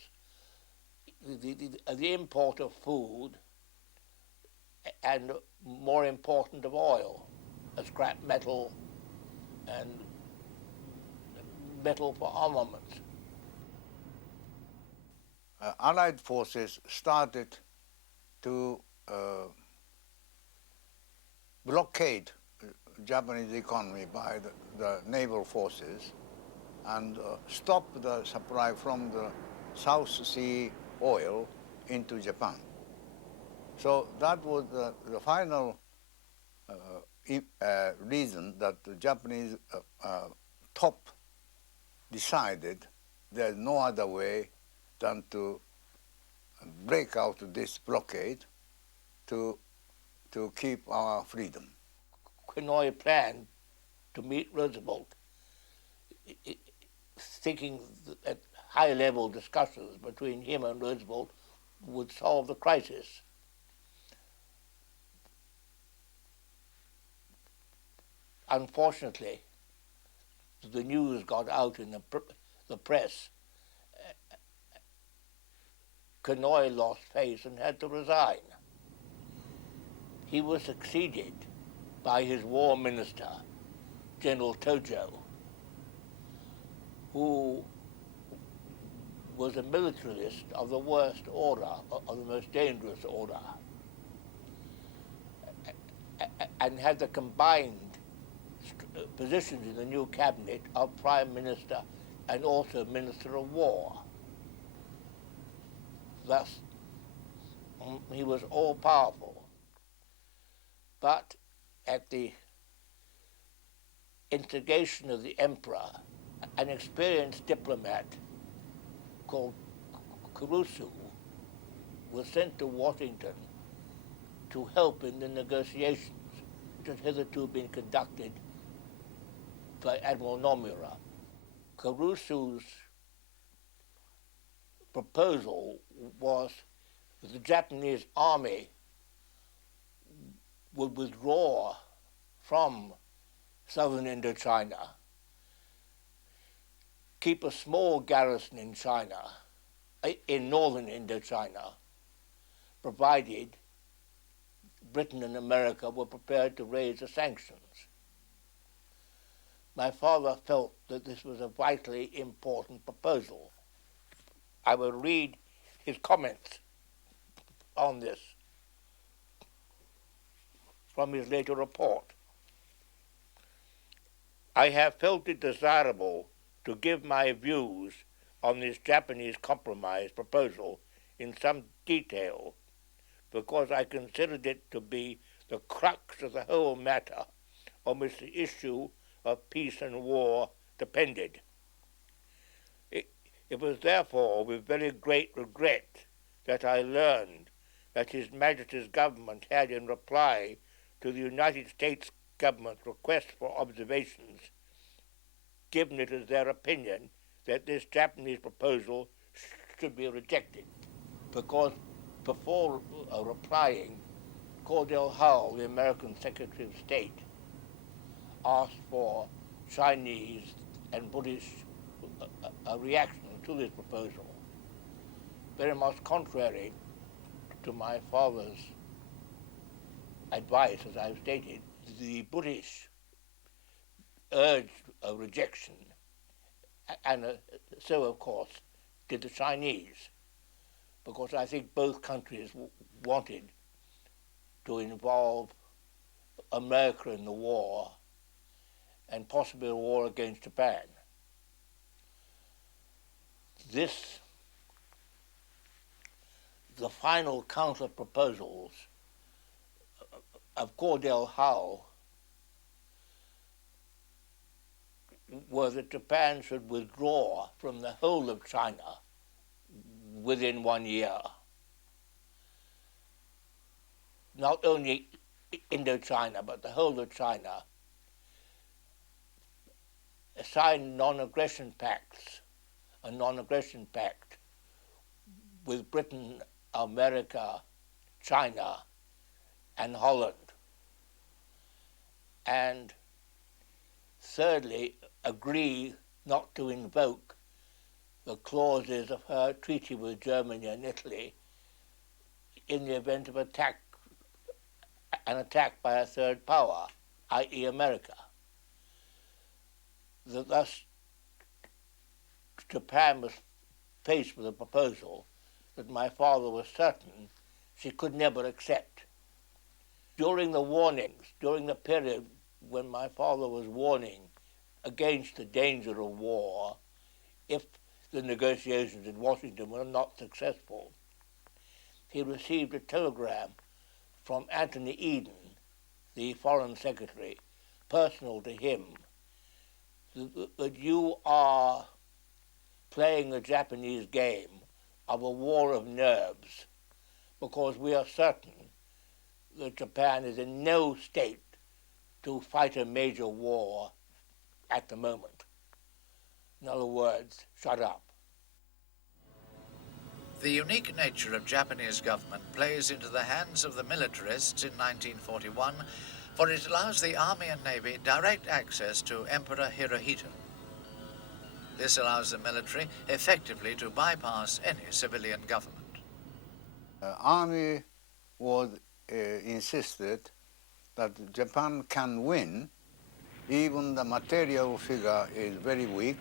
the import of food, and more important of oil, scrap metal and metal for armaments. Allied forces started to blockade Japanese economy by the naval forces and stop the supply from the South Sea oil into Japan. So that was the final reason that the Japanese top decided there's no other way than to break out this blockade to keep our freedom. Konoye planned to meet Roosevelt, thinking that high-level discussions between him and Roosevelt would solve the crisis. Unfortunately, the news got out in the press. Hanoi lost face and had to resign. He was succeeded by his war minister, General Tojo, who was a militarist of the worst order, of the most dangerous order, and had the combined positions in the new cabinet of Prime Minister and also Minister of War. Thus, he was all-powerful. But at the instigation of the emperor, an experienced diplomat called Kurusu was sent to Washington to help in the negotiations, which had hitherto been conducted by Admiral Nomura. Kurusu's proposal was that the Japanese army would withdraw from southern Indochina, keep a small garrison in China, in northern Indochina, provided Britain and America were prepared to raise the sanctions. My father felt that this was a vitally important proposal. I will read his comments on this from his later report. I have felt it desirable to give my views on this Japanese compromise proposal in some detail because I considered it to be the crux of the whole matter on which the issue of peace and war depended. It was therefore with very great regret that I learned that His Majesty's government had, in reply to the United States government's request for observations, given it as their opinion that this Japanese proposal should be rejected, because before replying, Cordell Hull, the American Secretary of State, asked for Chinese and British reaction to this proposal, very much contrary to my father's advice, as I've stated. The British urged a rejection, and so, of course, did the Chinese, because I think both countries wanted to involve America in the war and possibly a war against Japan. The final counter proposals of Cordell Hull were that Japan should withdraw from the whole of China within 1 year. Not only Indochina, but the whole of China. Sign non-aggression pacts, a non-aggression pact with Britain, America, China, and Holland. And thirdly, agree not to invoke the clauses of her treaty with Germany and Italy in the event of an attack by a third power, i.e. America. Thus, Japan was faced with a proposal that my father was certain she could never accept. During the warnings, during the period when my father was warning against the danger of war if the negotiations in Washington were not successful, he received a telegram from Anthony Eden, the Foreign Secretary, personal to him, that you are playing the Japanese game of a war of nerves because we are certain that Japan is in no state to fight a major war at the moment. In other words, shut up. The unique nature of Japanese government plays into the hands of the militarists in 1941, for it allows the Army and Navy direct access to Emperor Hirohito. This allows the military effectively to bypass any civilian government. The Army was insisted that Japan can win, even the material figure is very weak,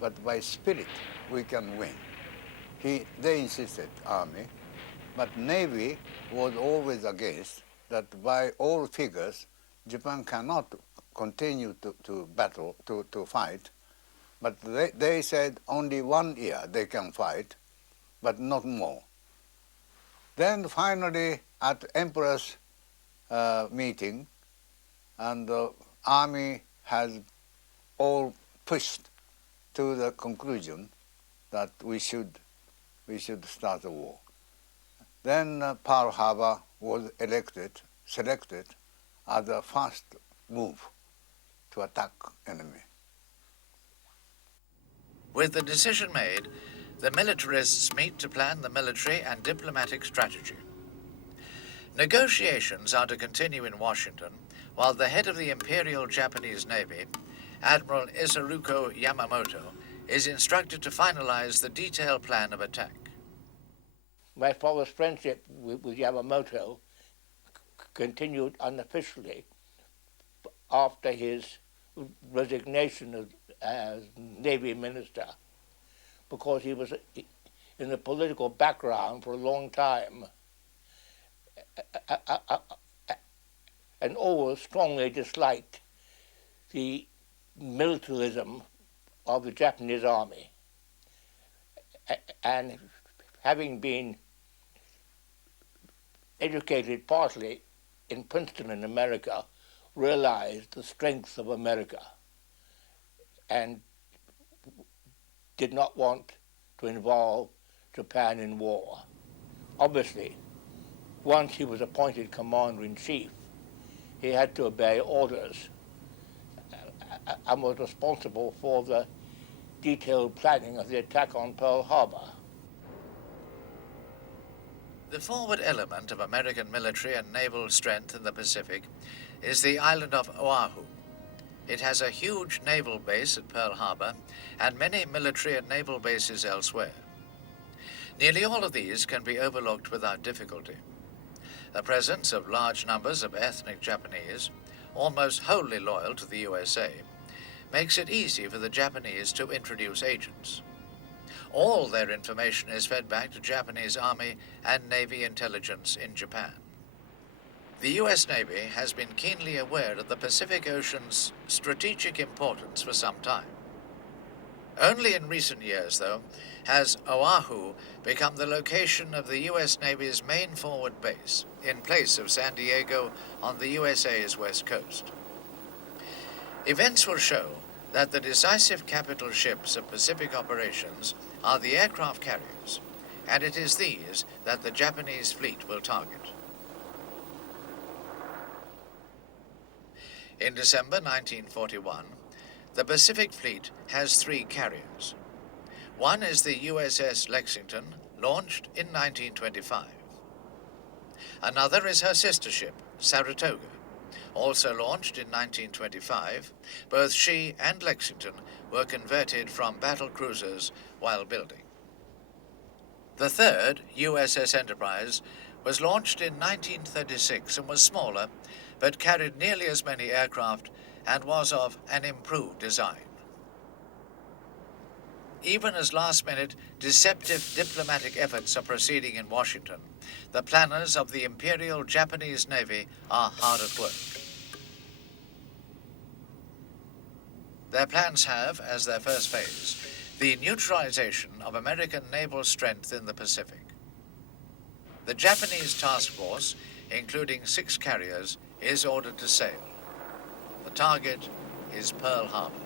but by spirit we can win. They insisted, Army, but Navy was always against that by all figures, Japan cannot continue to battle, to fight, but they said only 1 year they can fight, but not more. Then finally at Emperor's meeting, and the Army has all pushed to the conclusion that we should start a war. Then Pearl Harbor was selected as the first move to attack enemy. With the decision made, the militarists meet to plan the military and diplomatic strategy. Negotiations are to continue in Washington, while the head of the Imperial Japanese Navy, Admiral Isoroku Yamamoto, is instructed to finalize the detailed plan of attack. My father's friendship with Yamamoto continued unofficially after his resignation as Navy Minister, because he was in the political background for a long time and always strongly disliked the militarism of the Japanese army. And having been educated partly in Princeton in America, realized the strength of America and did not want to involve Japan in war. Obviously, once he was appointed commander-in-chief, he had to obey orders and was responsible for the detailed planning of the attack on Pearl Harbor. The forward element of American military and naval strength in the Pacific is the island of Oahu. It has a huge naval base at Pearl Harbor and many military and naval bases elsewhere. Nearly all of these can be overlooked without difficulty. The presence of large numbers of ethnic Japanese, almost wholly loyal to the USA, makes it easy for the Japanese to introduce agents. All their information is fed back to Japanese Army and Navy intelligence in Japan. The U.S. Navy has been keenly aware of the Pacific Ocean's strategic importance for some time. Only in recent years, though, has Oahu become the location of the U.S. Navy's main forward base, in place of San Diego on the USA's west coast. Events will show that the decisive capital ships of Pacific operations are the aircraft carriers, and it is these that the Japanese fleet will target. In December 1941, the Pacific Fleet has 3 carriers. One is the USS Lexington, launched in 1925. Another is her sister ship, Saratoga, also launched in 1925. Both she and Lexington were converted from battle cruisers while building. The third, USS Enterprise, was launched in 1936 and was smaller, but carried nearly as many aircraft and was of an improved design. Even as last-minute, deceptive diplomatic efforts are proceeding in Washington, the planners of the Imperial Japanese Navy are hard at work. Their plans have, as their first phase, the neutralization of American naval strength in the Pacific. The Japanese task force, including 6 carriers, is ordered to sail. The target is Pearl Harbor.